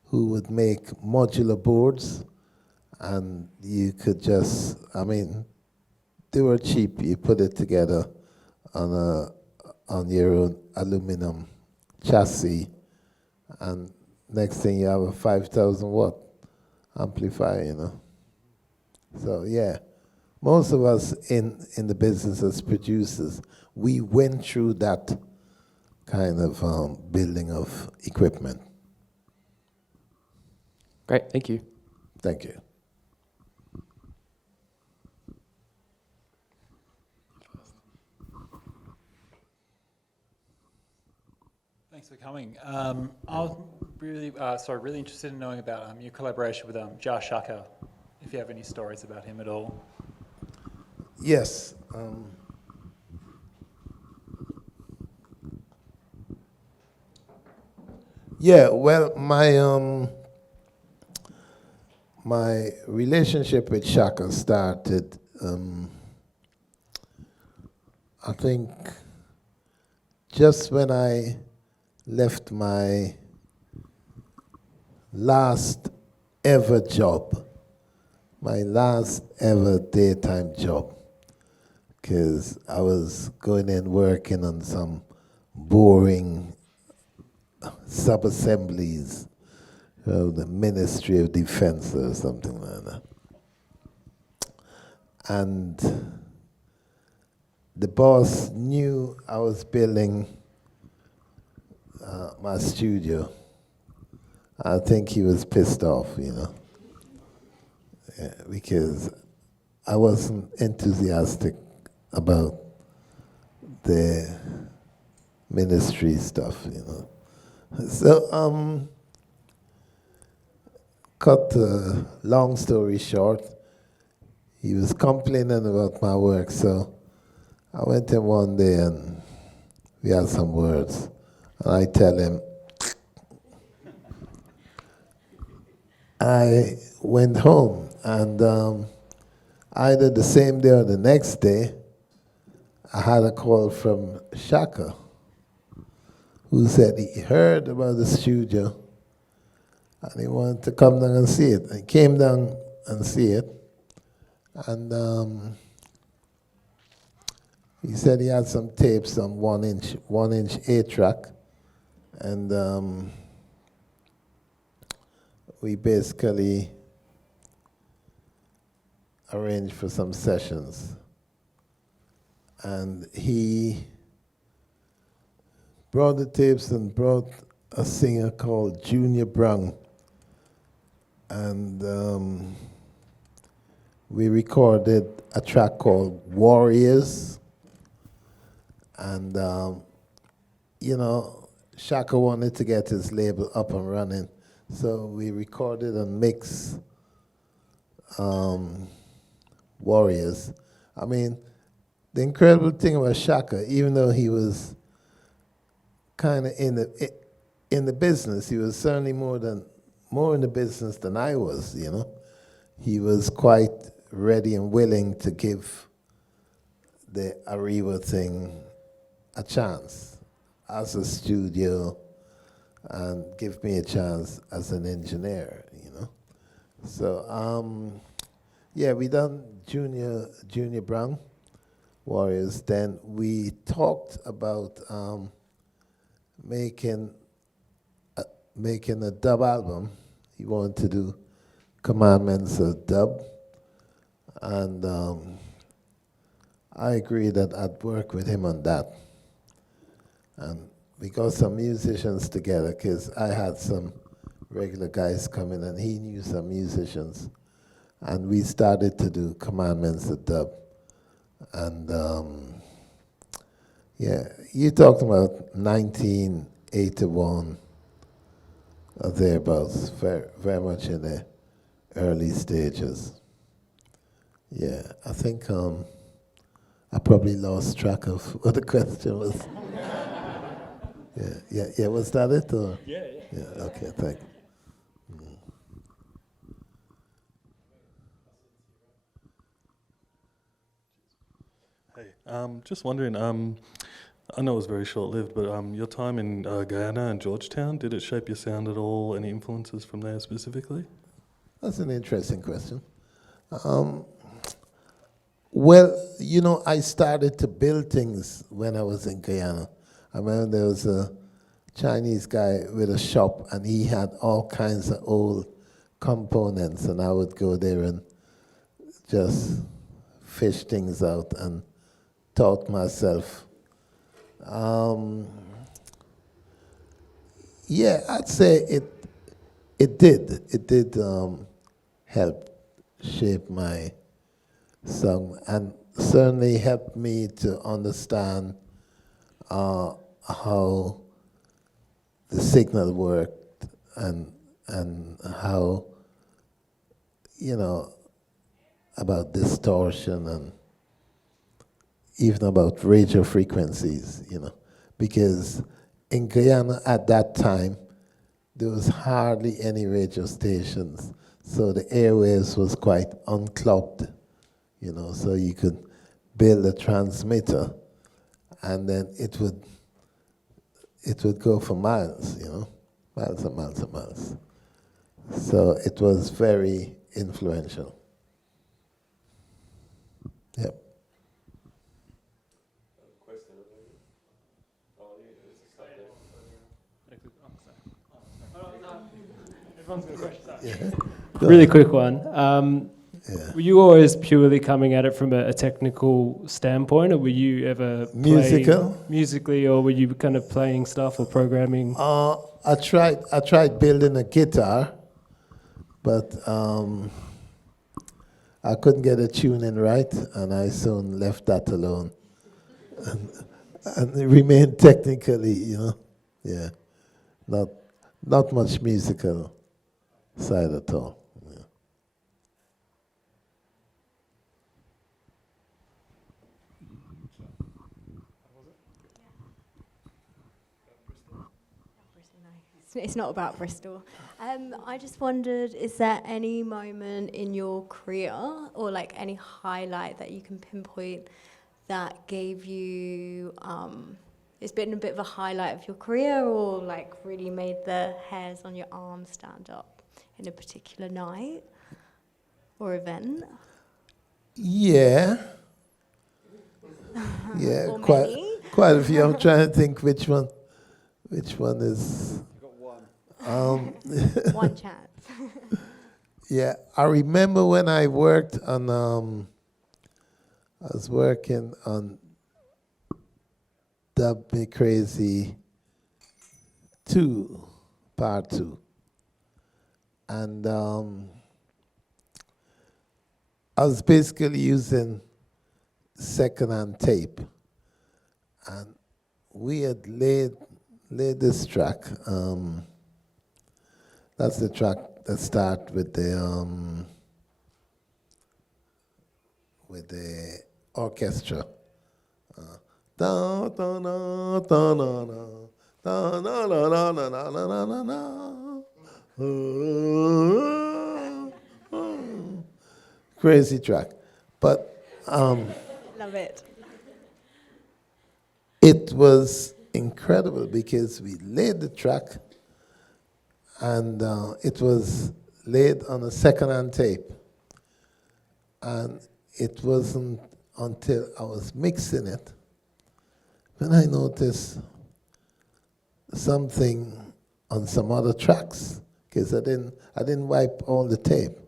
who would make modular boards, and you could just, they were cheap. You put it together on your own aluminum chassis, and next thing you have a 5,000-watt amplifier, So yeah, most of us in the business as producers, we went through that kind of building of equipment. Great, thank you. Thank you. Thanks for coming. I was really interested in knowing about your collaboration with Jar Shaka, if you have any stories about him at all. Yes. Yeah, well, my relationship with Shaka started, I think, just when I left my last ever job, my last ever daytime job, because I was going in working on some boring sub-assemblies of the Ministry of Defense or something like that. And the boss knew I was building my studio. I think he was pissed off, you know, because I wasn't enthusiastic about the ministry stuff, you know. So, cut a long story short, he was complaining about my work, so I went in one day and we had some words. And I tell him, I went home and either the same day or the next day, I had a call from Shaka, who said he heard about the studio and he wanted to come down and see it. I came down and see it, and he said he had some tapes on 1-inch 8-track, and we basically arranged for some sessions. And he brought the tapes and brought a singer called Junior Brown. And we recorded a track called Warriors. And, you know, Shaka wanted to get his label up and running. So we recorded and mixed Warriors. I mean, the incredible thing about Shaka, even though he was kind of in the business, he was certainly more in the business than I was, you know. He was quite ready and willing to give the Arriva thing a chance as a studio and give me a chance as an engineer, you know. So, yeah, we done Junior Brown, Warriors. Then we talked about making a dub album. He wanted to do Commandments of Dub, and I agreed that I'd work with him on that. And we got some musicians together because I had some regular guys coming and he knew some musicians. And we started to do Commandments of Dub. And yeah, you talked about 1981 or thereabouts, very much in the early stages. Yeah, I think I probably lost track of what the question was. Yeah. Was that it? Or? Yeah. Okay, thanks. Hey, just wondering, I know it was very short-lived, but your time in Guyana and Georgetown, did it shape your sound at all? Any influences from there specifically? That's an interesting question. Well, you know, I started to build things when I was in Guyana. I remember there was a Chinese guy with a shop, and he had all kinds of old components, and I would go there and just fish things out and taught myself. Yeah, I'd say it did. It did help shape my song, and certainly helped me to understand how the signal worked, and how, you know, about distortion, and even about radio frequencies, you know, because in Guyana at that time, there was hardly any radio stations, so the airwaves was quite unclogged, you know, so you could build a transmitter, and then it would go for miles, you know, miles and miles and miles. So it was very influential. Yep. Yeah. Really quick one. Yeah. Were you always purely coming at it from a technical standpoint, or were you ever Musical? playing musically, or were you kind of playing stuff or programming? I tried building a guitar, but I couldn't get a tune in right, and I soon left that alone, and it remained technically, you know, yeah, not much musical side at all. Yeah. It's not about Bristol. I just wondered, is there any moment in your career, or like any highlight that you can pinpoint that gave you, it's been a bit of a highlight of your career, or like really made the hairs on your arms stand up in a particular night or event? Yeah. Yeah, Or quite many? quite a few. I'm trying to think which one is. One chance. Yeah, I remember when I worked on, I was working on Dub Me Crazy 2, Part 2. And I was basically using second-hand tape. And we had laid this track. That's the track that starts with the orchestra. Da da da da da da da da da da da da da da. Crazy track, but Love it. it was incredible because we laid the track, and it was laid on a second-hand tape. And it wasn't until I was mixing it when I noticed something on some other tracks, because I didn't wipe all the tape.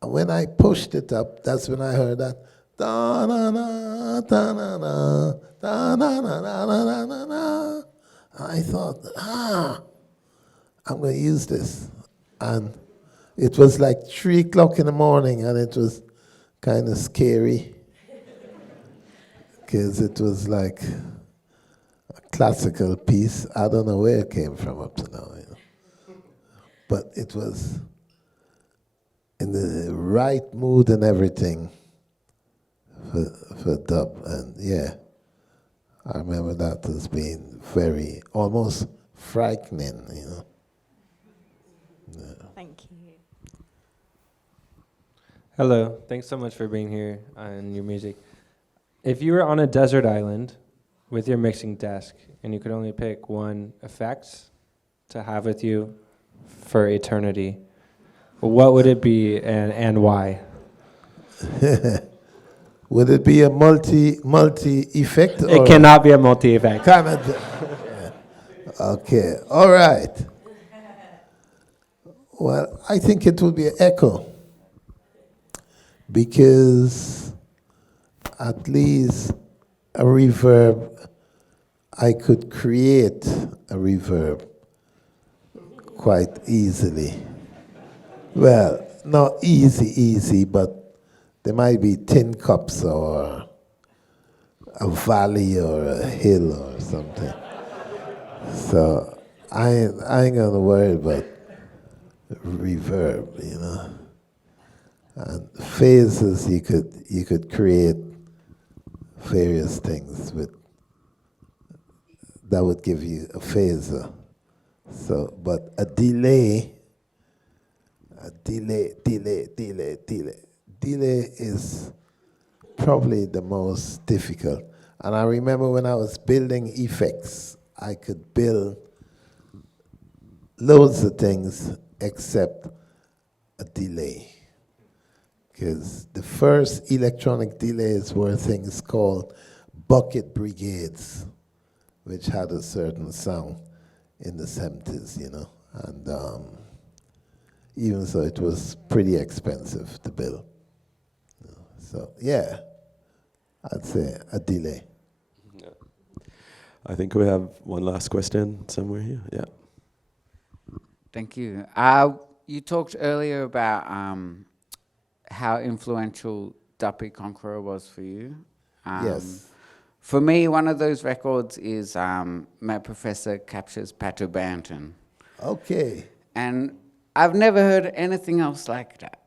And when I pushed it up, that's when I heard that da na na da na na da na na na na na na. I thought, I'm going to use this. And it was like 3 o'clock in the morning, and it was kind of scary because it was like a classical piece. I don't know where it came from up to now, you know. But it was in the right mood and everything for dub. And yeah, I remember that as being very, almost frightening, you know. Thank you. Hello, thanks so much for being here and your music. If you were on a desert island with your mixing desk and you could only pick one effect to have with you for eternity, what would it be and why? Would it be a multi effect? It cannot be a multi-effect. Okay, all right. Well, I think it would be an echo, because at least a reverb, I could create a reverb quite easily. Well, not easy, but there might be tin cups or a valley or a hill or something. So I ain't gonna worry about reverb, you know. And phases, you could create various things with that would give you a phaser. So, but a delay is probably the most difficult. And I remember when I was building effects, I could build loads of things except a delay. Because the first electronic delays were things called bucket brigades, which had a certain sound in the 70s, you know. And even so, it was pretty expensive to build. So, yeah, I'd say a delay. Yeah. I think we have one last question somewhere here. Yeah. Thank you. You talked earlier about how influential Duppy Conqueror was for you. Yes. For me, one of those records is My Professor Captures Patu Banton. Okay. And I've never heard anything else like that.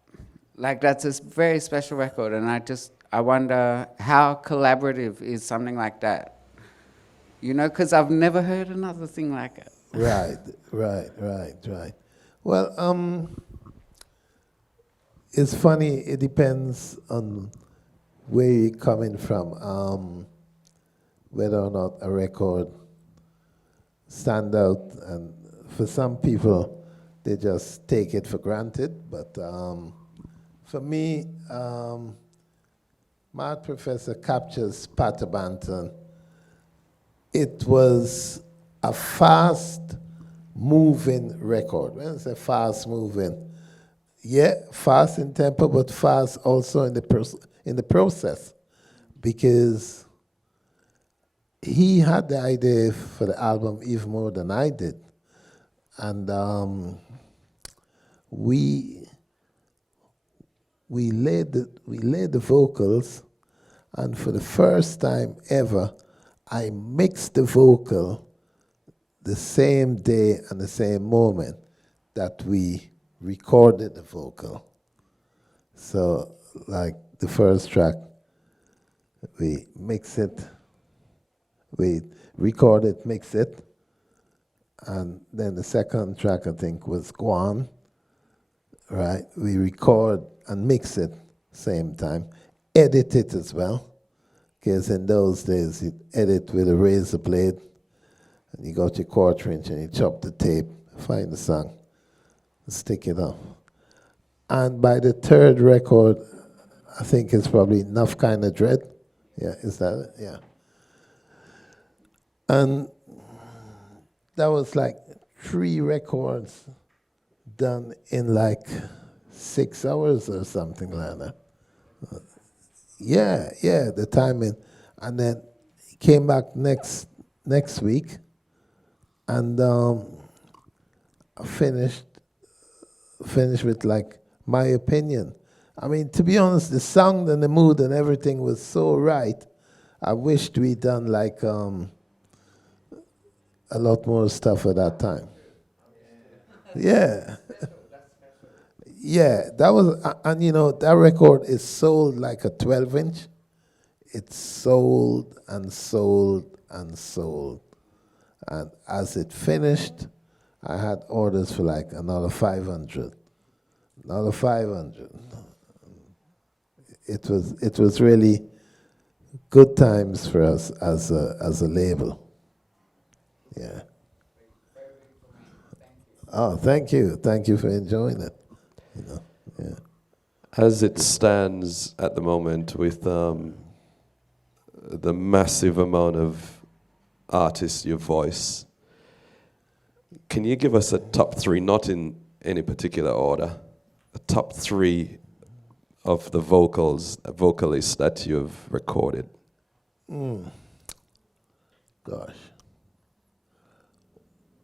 Like, that's a very special record, and I wonder how collaborative is something like that? You know, because I've never heard another thing like it. Right. Well, it's funny, it depends on where you're coming from, whether or not a record stand out, and for some people, they just take it for granted, but for me, Mad Professor Captures Patu Banton. It was a fast-moving record. When I say fast-moving, yeah, fast in tempo, but fast also in the process, because he had the idea for the album even more than I did, and we laid the vocals, and for the first time ever, I mixed the vocal the same day and the same moment that we recorded the vocal. So, like the first track, we mix it, we record it, mix it, and then the second track, I think, was Guan, right? We record and mix it same time, edit it as well, because in those days you edit with a razor blade, and you got your 1/4 inch and you chop the tape, find the song, stick it up. And by the third record, I think it's probably Enough Kind of Dread. Yeah, is that it? Yeah. And that was like 3 records done in like 6 hours or something like that. Yeah, the timing. And then he came back next week, and finished with like My Opinion. I mean, to be honest, the sound and the mood and everything was so right. I wished we'd done like a lot more stuff at that time. Yeah. Yeah, that was, and you know, that record is sold like a 12-inch. It's sold and sold and sold. And as it finished, I had orders for like another 500. Another 500. It was really good times for us as a label. Yeah. Oh, thank you. Thank you for enjoying it. You know, yeah. As it stands at the moment, with the massive amount of artists you voice, can you give us a top 3, not in any particular order, a top 3 of the vocalists that you've recorded? Gosh.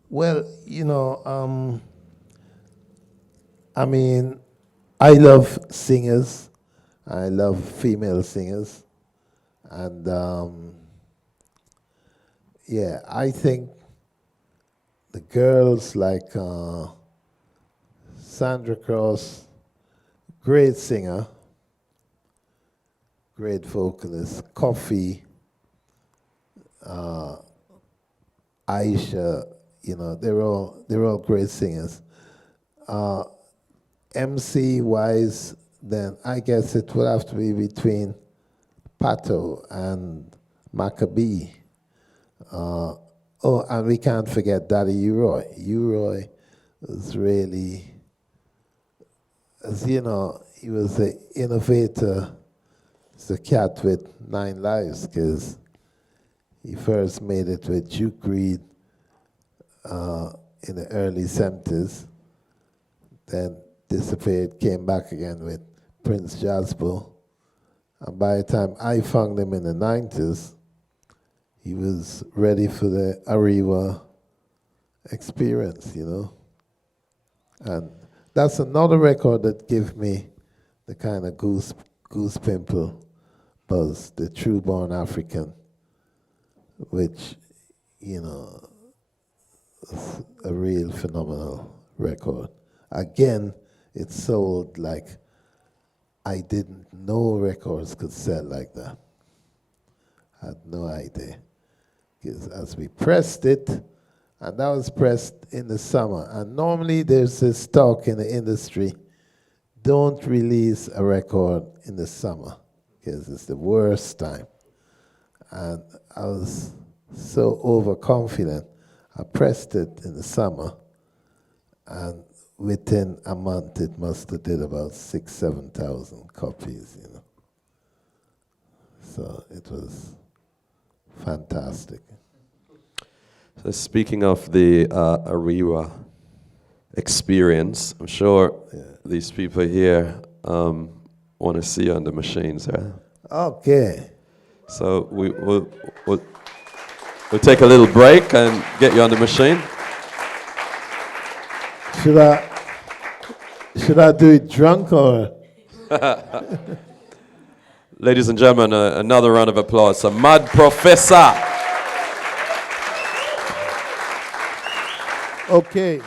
Well, you know, I mean, I love singers. I love female singers. And yeah, I think the girls like Sandra Cross, great singer, great vocalist, Coffee, Aisha, you know, they're all great singers. MC wise, then I guess it would have to be between Pato and Maccabee. Oh, and we can't forget Daddy U-Roy. U-Roy was really, as you know, he was an innovator. He's a cat with 9 lives, because he first made it with Duke Reed in the early 70s, then disappeared, came back again with Prince Jasper. And by the time I found him in the 90s, he was ready for the Ariwa experience, you know. And that's another record that gave me the kind of goose pimple buzz, the True Born African, which, you know, was a real phenomenal record. Again, it sold like I didn't know records could sell like that. I had no idea. Because as we pressed it, and that was pressed in the summer, and normally there's this talk in the industry, don't release a record in the summer, because it's the worst time. And I was so overconfident, I pressed it in the summer, and within a month it must have did about 6,000-7,000 copies, you know. So it was fantastic. So speaking of the Ariwa experience, I'm sure these people here want to see you on the machines, right? Okay. So we'll take a little break and get you on the machine. Should I do it drunk or? Ladies and gentlemen, another round of applause for Mad Professor. Okay.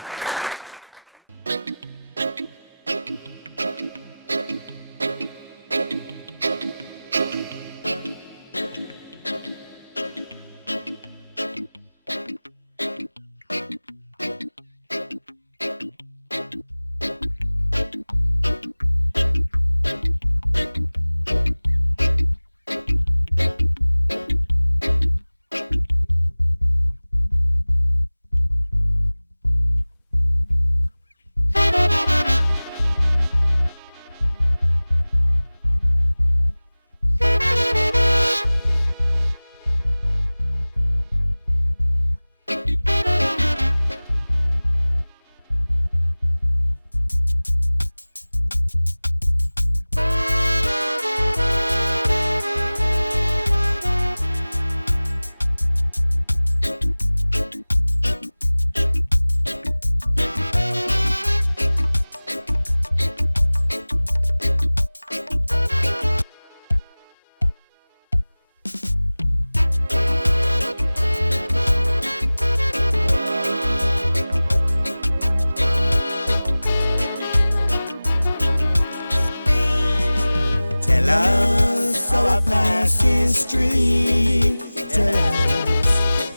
history.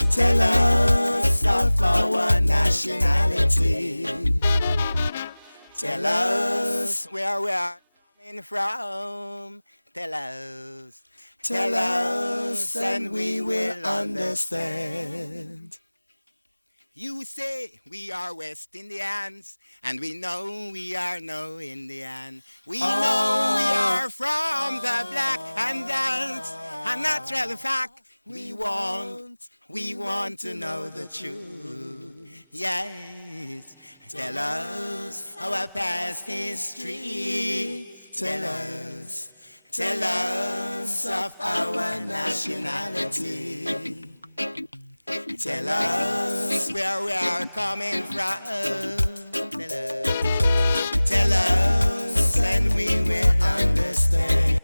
Tell us of our nationality. Tell us where we are coming from. Tell us, and we will understand. You say we are West Indians, and we know we are no Indian. We know we are from the black and dance, and that's the fact. We want to know the truth. Yes, tell us our past history. Tell us of our nationality. Tell us where we are coming from. Tell we will understand.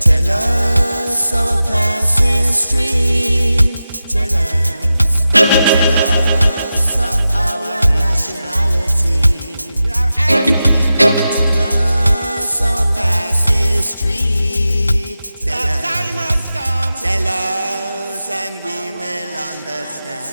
Tell us our past history. Tell us of our nationality. Tell us our past history. Tell us and we will understand.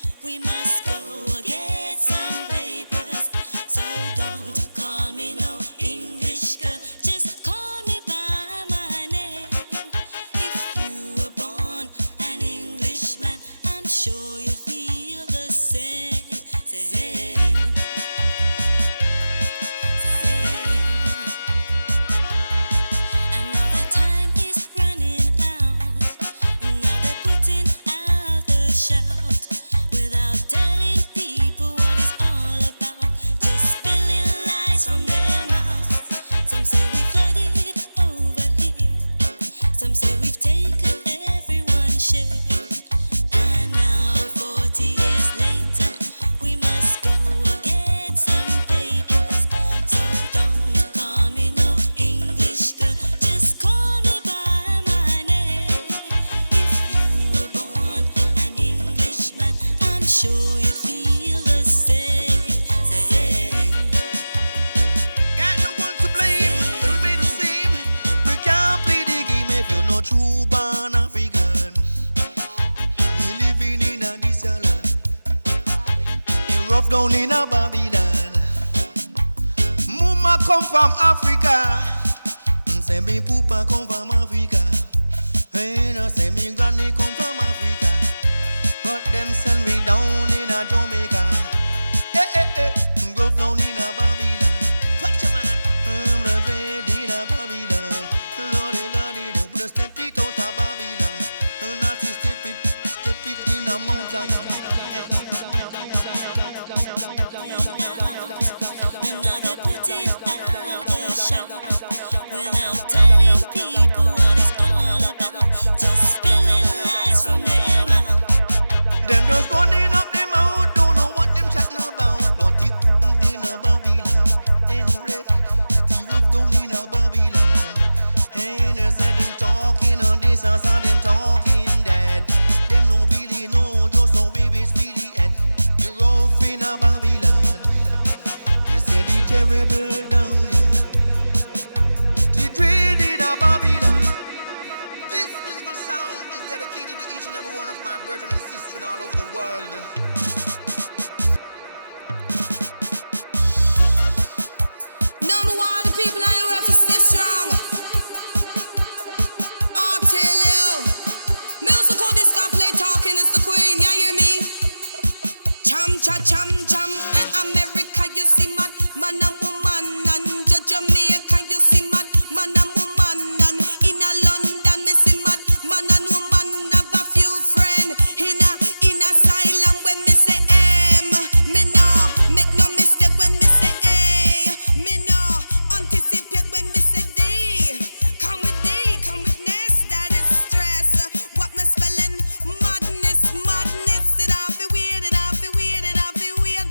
rough down in a Babylon. Mama come from Africa. Say me poopa come from Africa. Hey, no say me granny come from Africa. But them send me down in a Jamaica. Hey, hey, hey, rough down in a Babylon. Watch your man. I'm not ready in a Babylon. Lordy, lordy, don't put a step it out of Babylon. Not to step it in a mountain. Without telling people what it's all about, just spilling lies from their mouth. Them just running up them out, don't know what them chatting about. But it in a Babylon, anyway, it rough down in a Babylon. Hey, they said them talking on this and saw them talking that. Them no really know just how we is really at. The rough in a Babylon. They say the terrible down here. The dread in a Babylon. This musical sound is dedicated to each and every one of my brethren and sisters all over the world. Number one, the people on the rough is still strong. I'll tell you. Musical disco play talking is the queen, you hear me? Cham cha cham cham. America, you see mad man and woman. And Jamaica, you see mad man and woman. And in a London, me see mad man and woman. Have a few friends in asylum when me say me no make no mistake when me say me no anticipate when me say D. Come with ness, that is stress. What me spelling? Madness, it off it weird,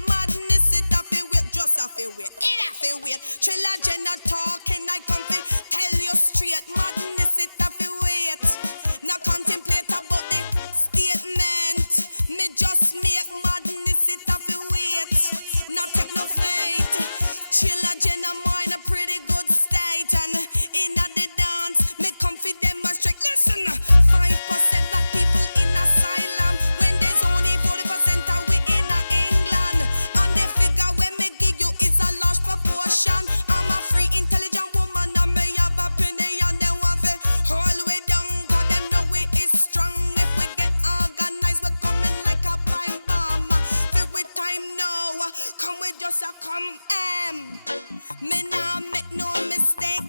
madness, it off it weird, just off it weird, Trilla Jenna talking, I come fi tell you straight, madness, it off it weird. Now contemplate about the statement, me just make madness, it off it weird. Now take no fate, Trilla Jenna mind a pretty good state, and in the dance, me come fi demonstrate. Listen, 5% black people in asylum, when there's only 40% of we in England, and the figure when me give you is a large proportion. I'm a free intelligent woman, and me have opinion. They want fi all the way down, 'cause them know we is strong. If we get organized, we coming like a pine bomb. Feel with time now, come with just a come me nah make no mistake,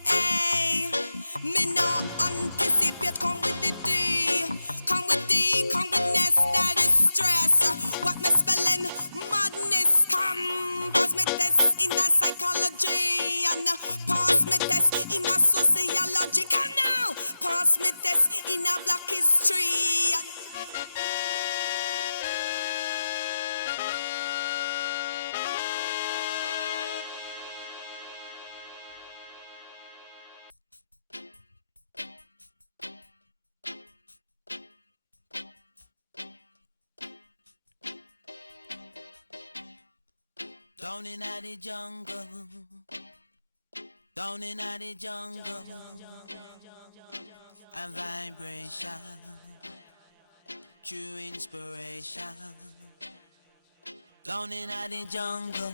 me nah anticipate, come with the D, come with ness, that is stress. What me spelling? Madness, come pass me test in a psychology, and pass me test in a sociology, and now pass me test in a black history. Down in the jungle, down in the jungle, a vibration, true inspiration. Down in the jungle,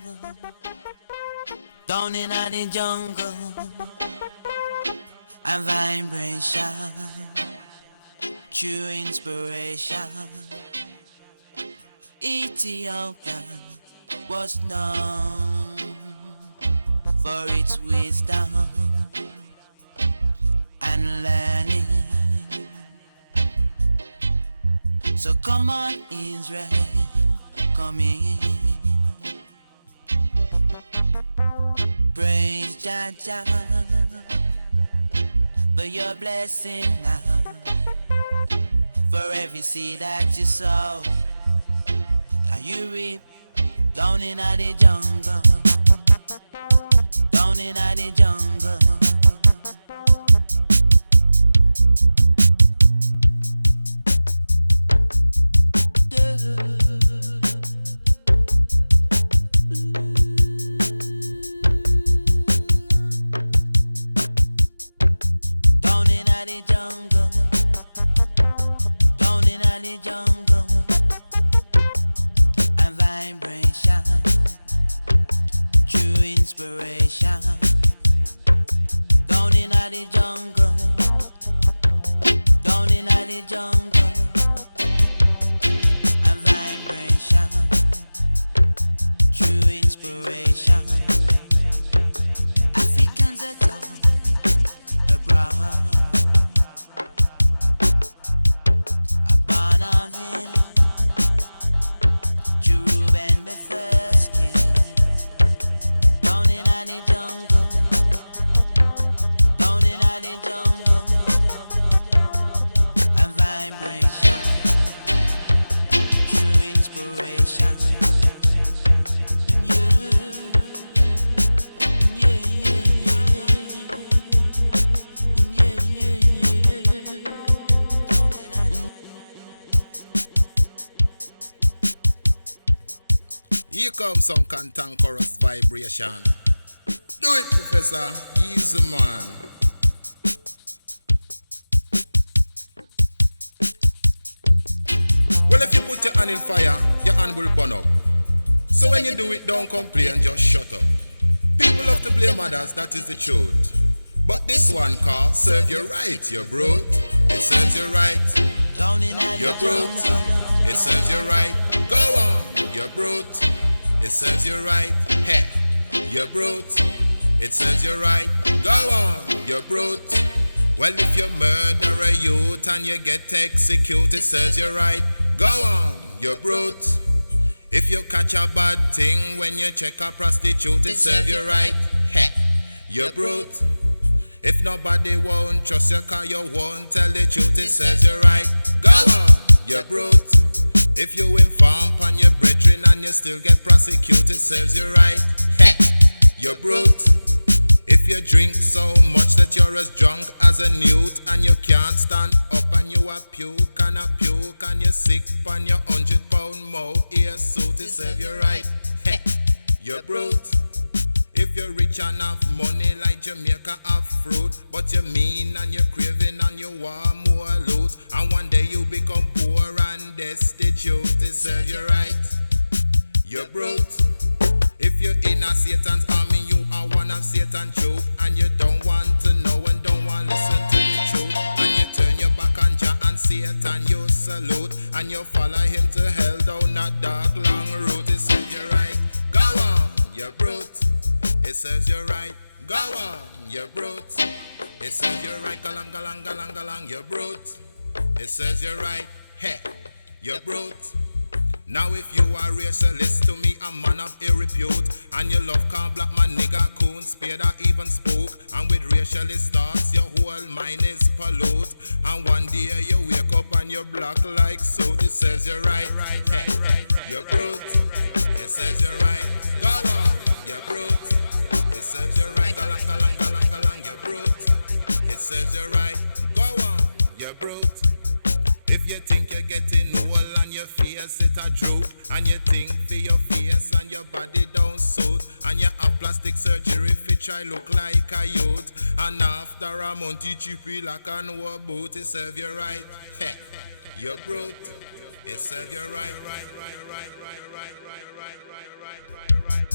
down in the jungle, a vibration, true inspiration. Ethiopia was known for its wisdom and learning. So come on, Israel, come in. Praise Jah Jah for your blessing now. For every seed that you sow, now you reap. Down in the jungle, down in the jungle. Down in the jungle, down in the jungle, a vibration. Here comes some cantankerous vibration. Do it, Professor. He's the man. Well, if you put your hand in fire, your hand will burn up. So when you do it, don't complain, just shut up. People love to blame others, that is the truth. But this one call serve you right, you brute. It serves you right. You're brute. It serves you right. Go on, you're brute. It serves you right. Hey, you're brute. It serves you right. Go on, you're brute. Well, if you murder a youth and you get executed, it serves you right. Go on, you're brute. If you catch a bad thing when you check a prostitute, it serves you right. Hey, you're brute. If nobody won't trust you cause you won't tell the truth, it serves you right. Go on, you're brute. If you inform on your brethren and you still get prosecuted, it serves you right. Hey, you're brute. If you drink so much that you're as drunk as a newt and you can't stand up and you a puke and you're sick on your 100-pound mohair suit, it serve you right. Hey, you're brute. If you're rich and have money like Jamaica have fruit, but you're mean and you're craving and you want more loot, and one day you become poor and destitute, it serve you right. You're brute. If you're in a Satan's army, you are one of Satan's troop, and you don't want to know and don't want to listen to the truth, and you turn your back on Jah and Satan, you salute, and you follow him to hell down that dark long route, it serves you right. Go on, you're brute. It serves you right. Go on, you're brute. It serves you right. Galang, galang, galang, galang, you're brute. It serves you right. Hey, you're brute. Now if you are racialist to me, a man of ill repute, and you love can black man, nigga, coon, spade or even spook, and with racialist thoughts your whole mind is pollute, and one day you wake up and you're black like soot, it serves you right, right, hey, right, you're brute. It serves you right. Go on, you're brute. It serves you right. Galang, galang, galang, galang, you're brute. It serves you right. Go on. You're getting and you think for your face and your body don't suit, and you have plastic surgery fit try look like a youth, and after a month you cheapy like a no boot, it serve you right. Hey, you're brute. It serve you right, right, you're right, you're right, you're right, you're right, you're right.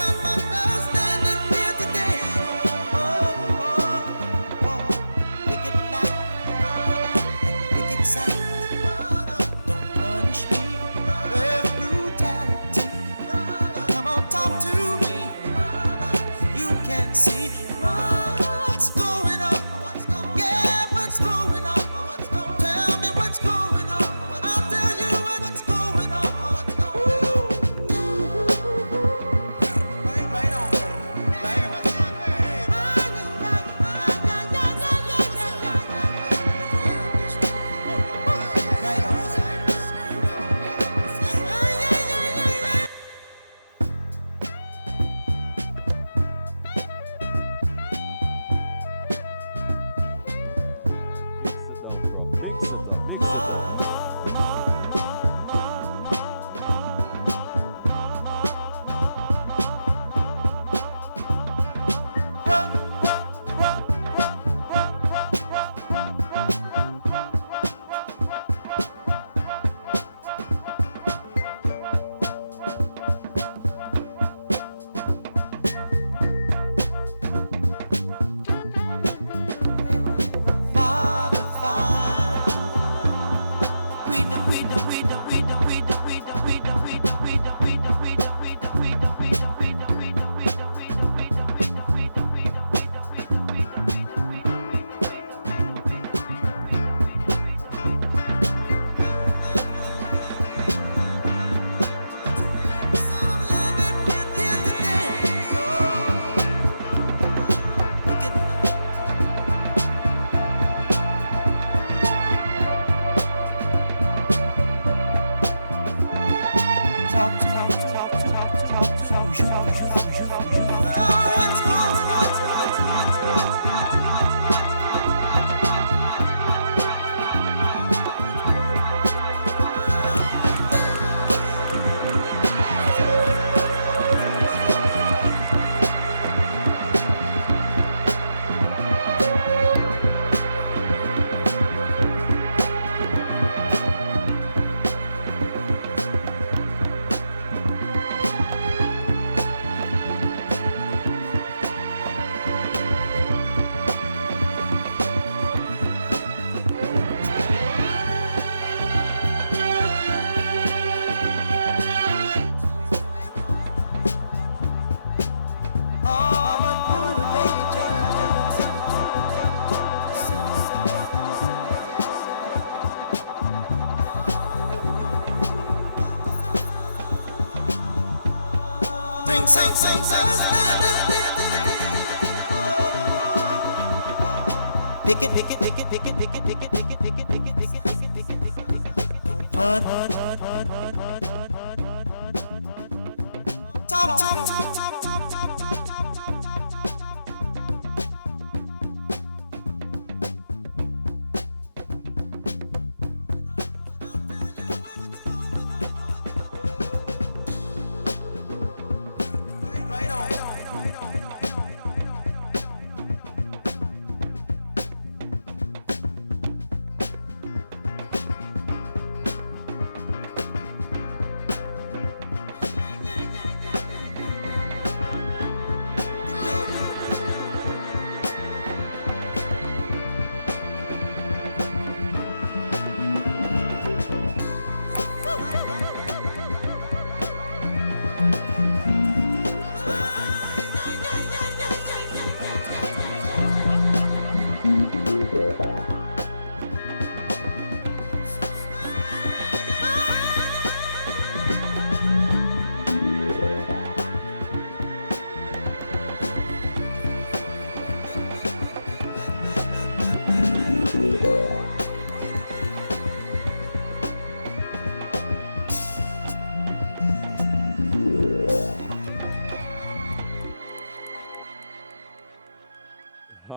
some understanding here today. Pick it loud and pick it sound. Don't punish me with brutality. Come on, talk to me. You can see what's going on. Yeah, what's going on? Tell me what's going on. I'll tell you what's going on. Right on, right on. Bring some understanding. Pick it, pick it, pick it, pick it, pick it, pick it, pick it, pick it. Don't pun. Talk to.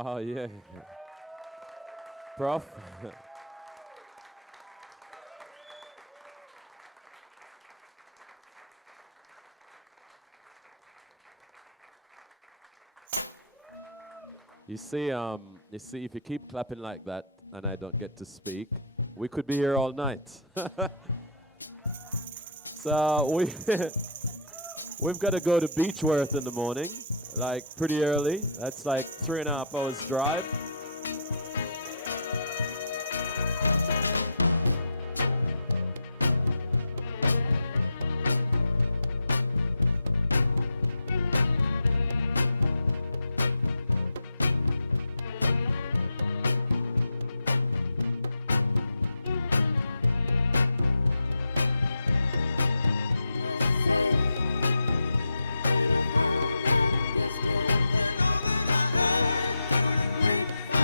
Oh, yeah. Prof? You see, if you keep clapping like that and I don't get to speak, we could be here all night. So We've got to go to Beechworth in the morning, like pretty early. That's like 3.5 hours drive. You know that I heard through the grapevine.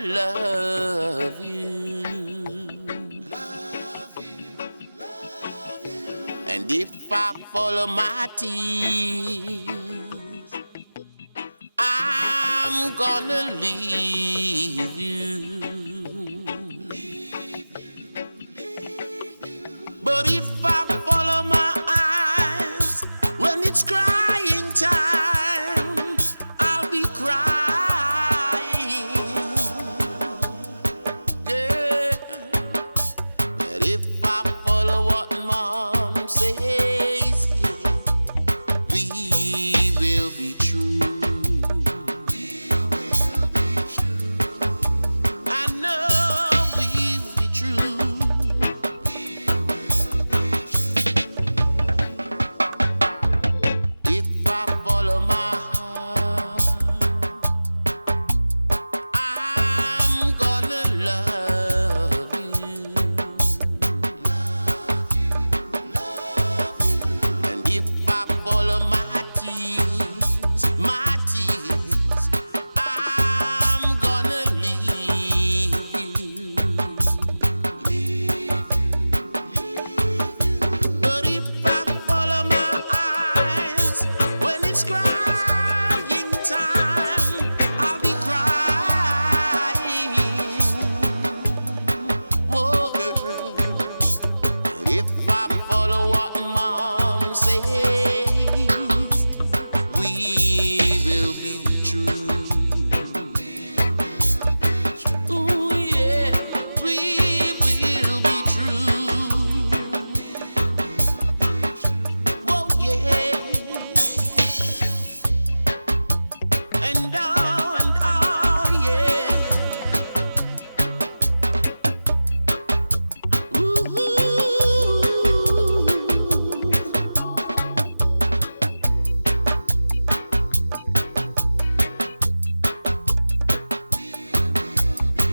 love you. And if I follow my tears, I'm gonna leave you. But if I follow my eyes, when it's crying time, I'll be crying. Yeah. But if I follow what Mom says, we will be true. I know we'll be true. If I follow my heart, I'm gonna love you. And if I follow my tears, I'm gonna leave you. But if I follow my eyes, when it's crying time, I'll be crying. Whoa, girl. And if I follow what Mom says, we will be true. Ooh, yeah, we will be true. Whoa, yeah. And oh, yeah. Ooh.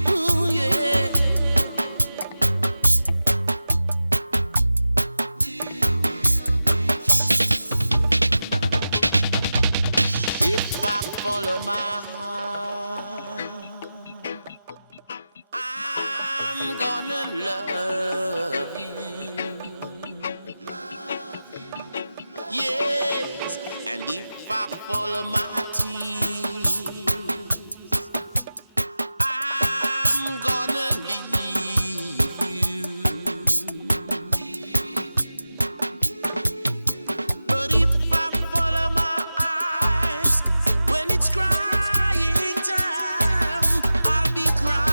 Ooh, yeah. If I follow my heart, I'm gonna love you. Yes, and if I follow my tears, I'm gonna leave you. But if I follow my eyes, when it's crying time, I'll be crying.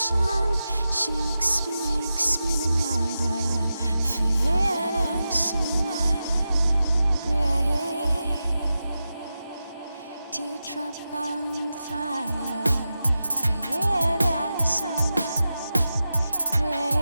sun shakes me, makes me the lighter. Feel it as I breathe. Teardrop on the fire. Feel it as I breathe.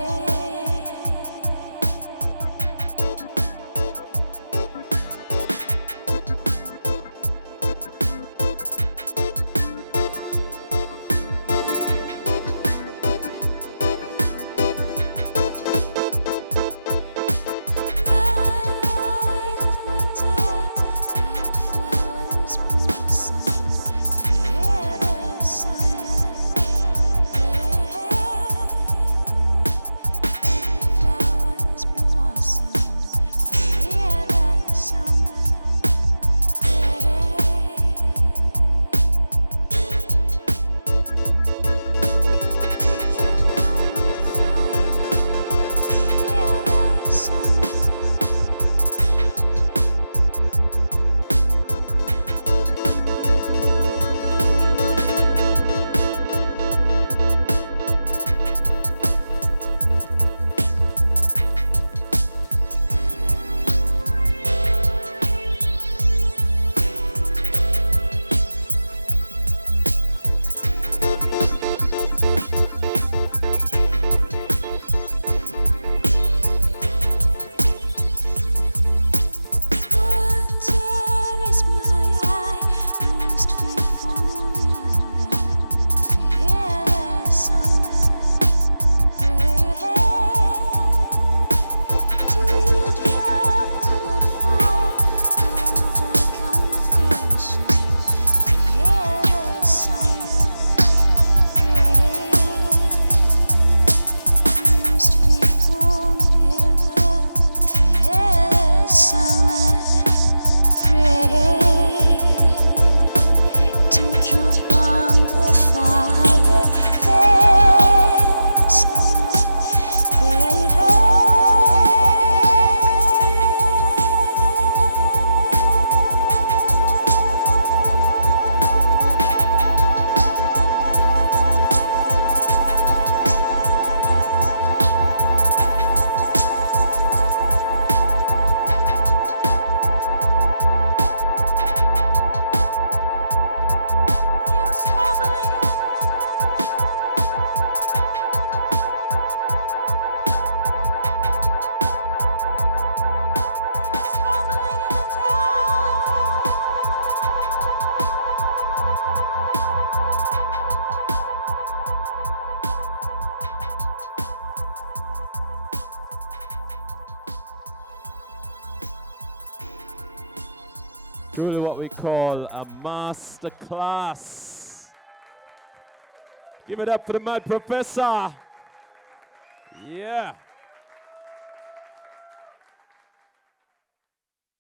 Truly what we call a master class. Give it up for the Mad Professor. Yeah.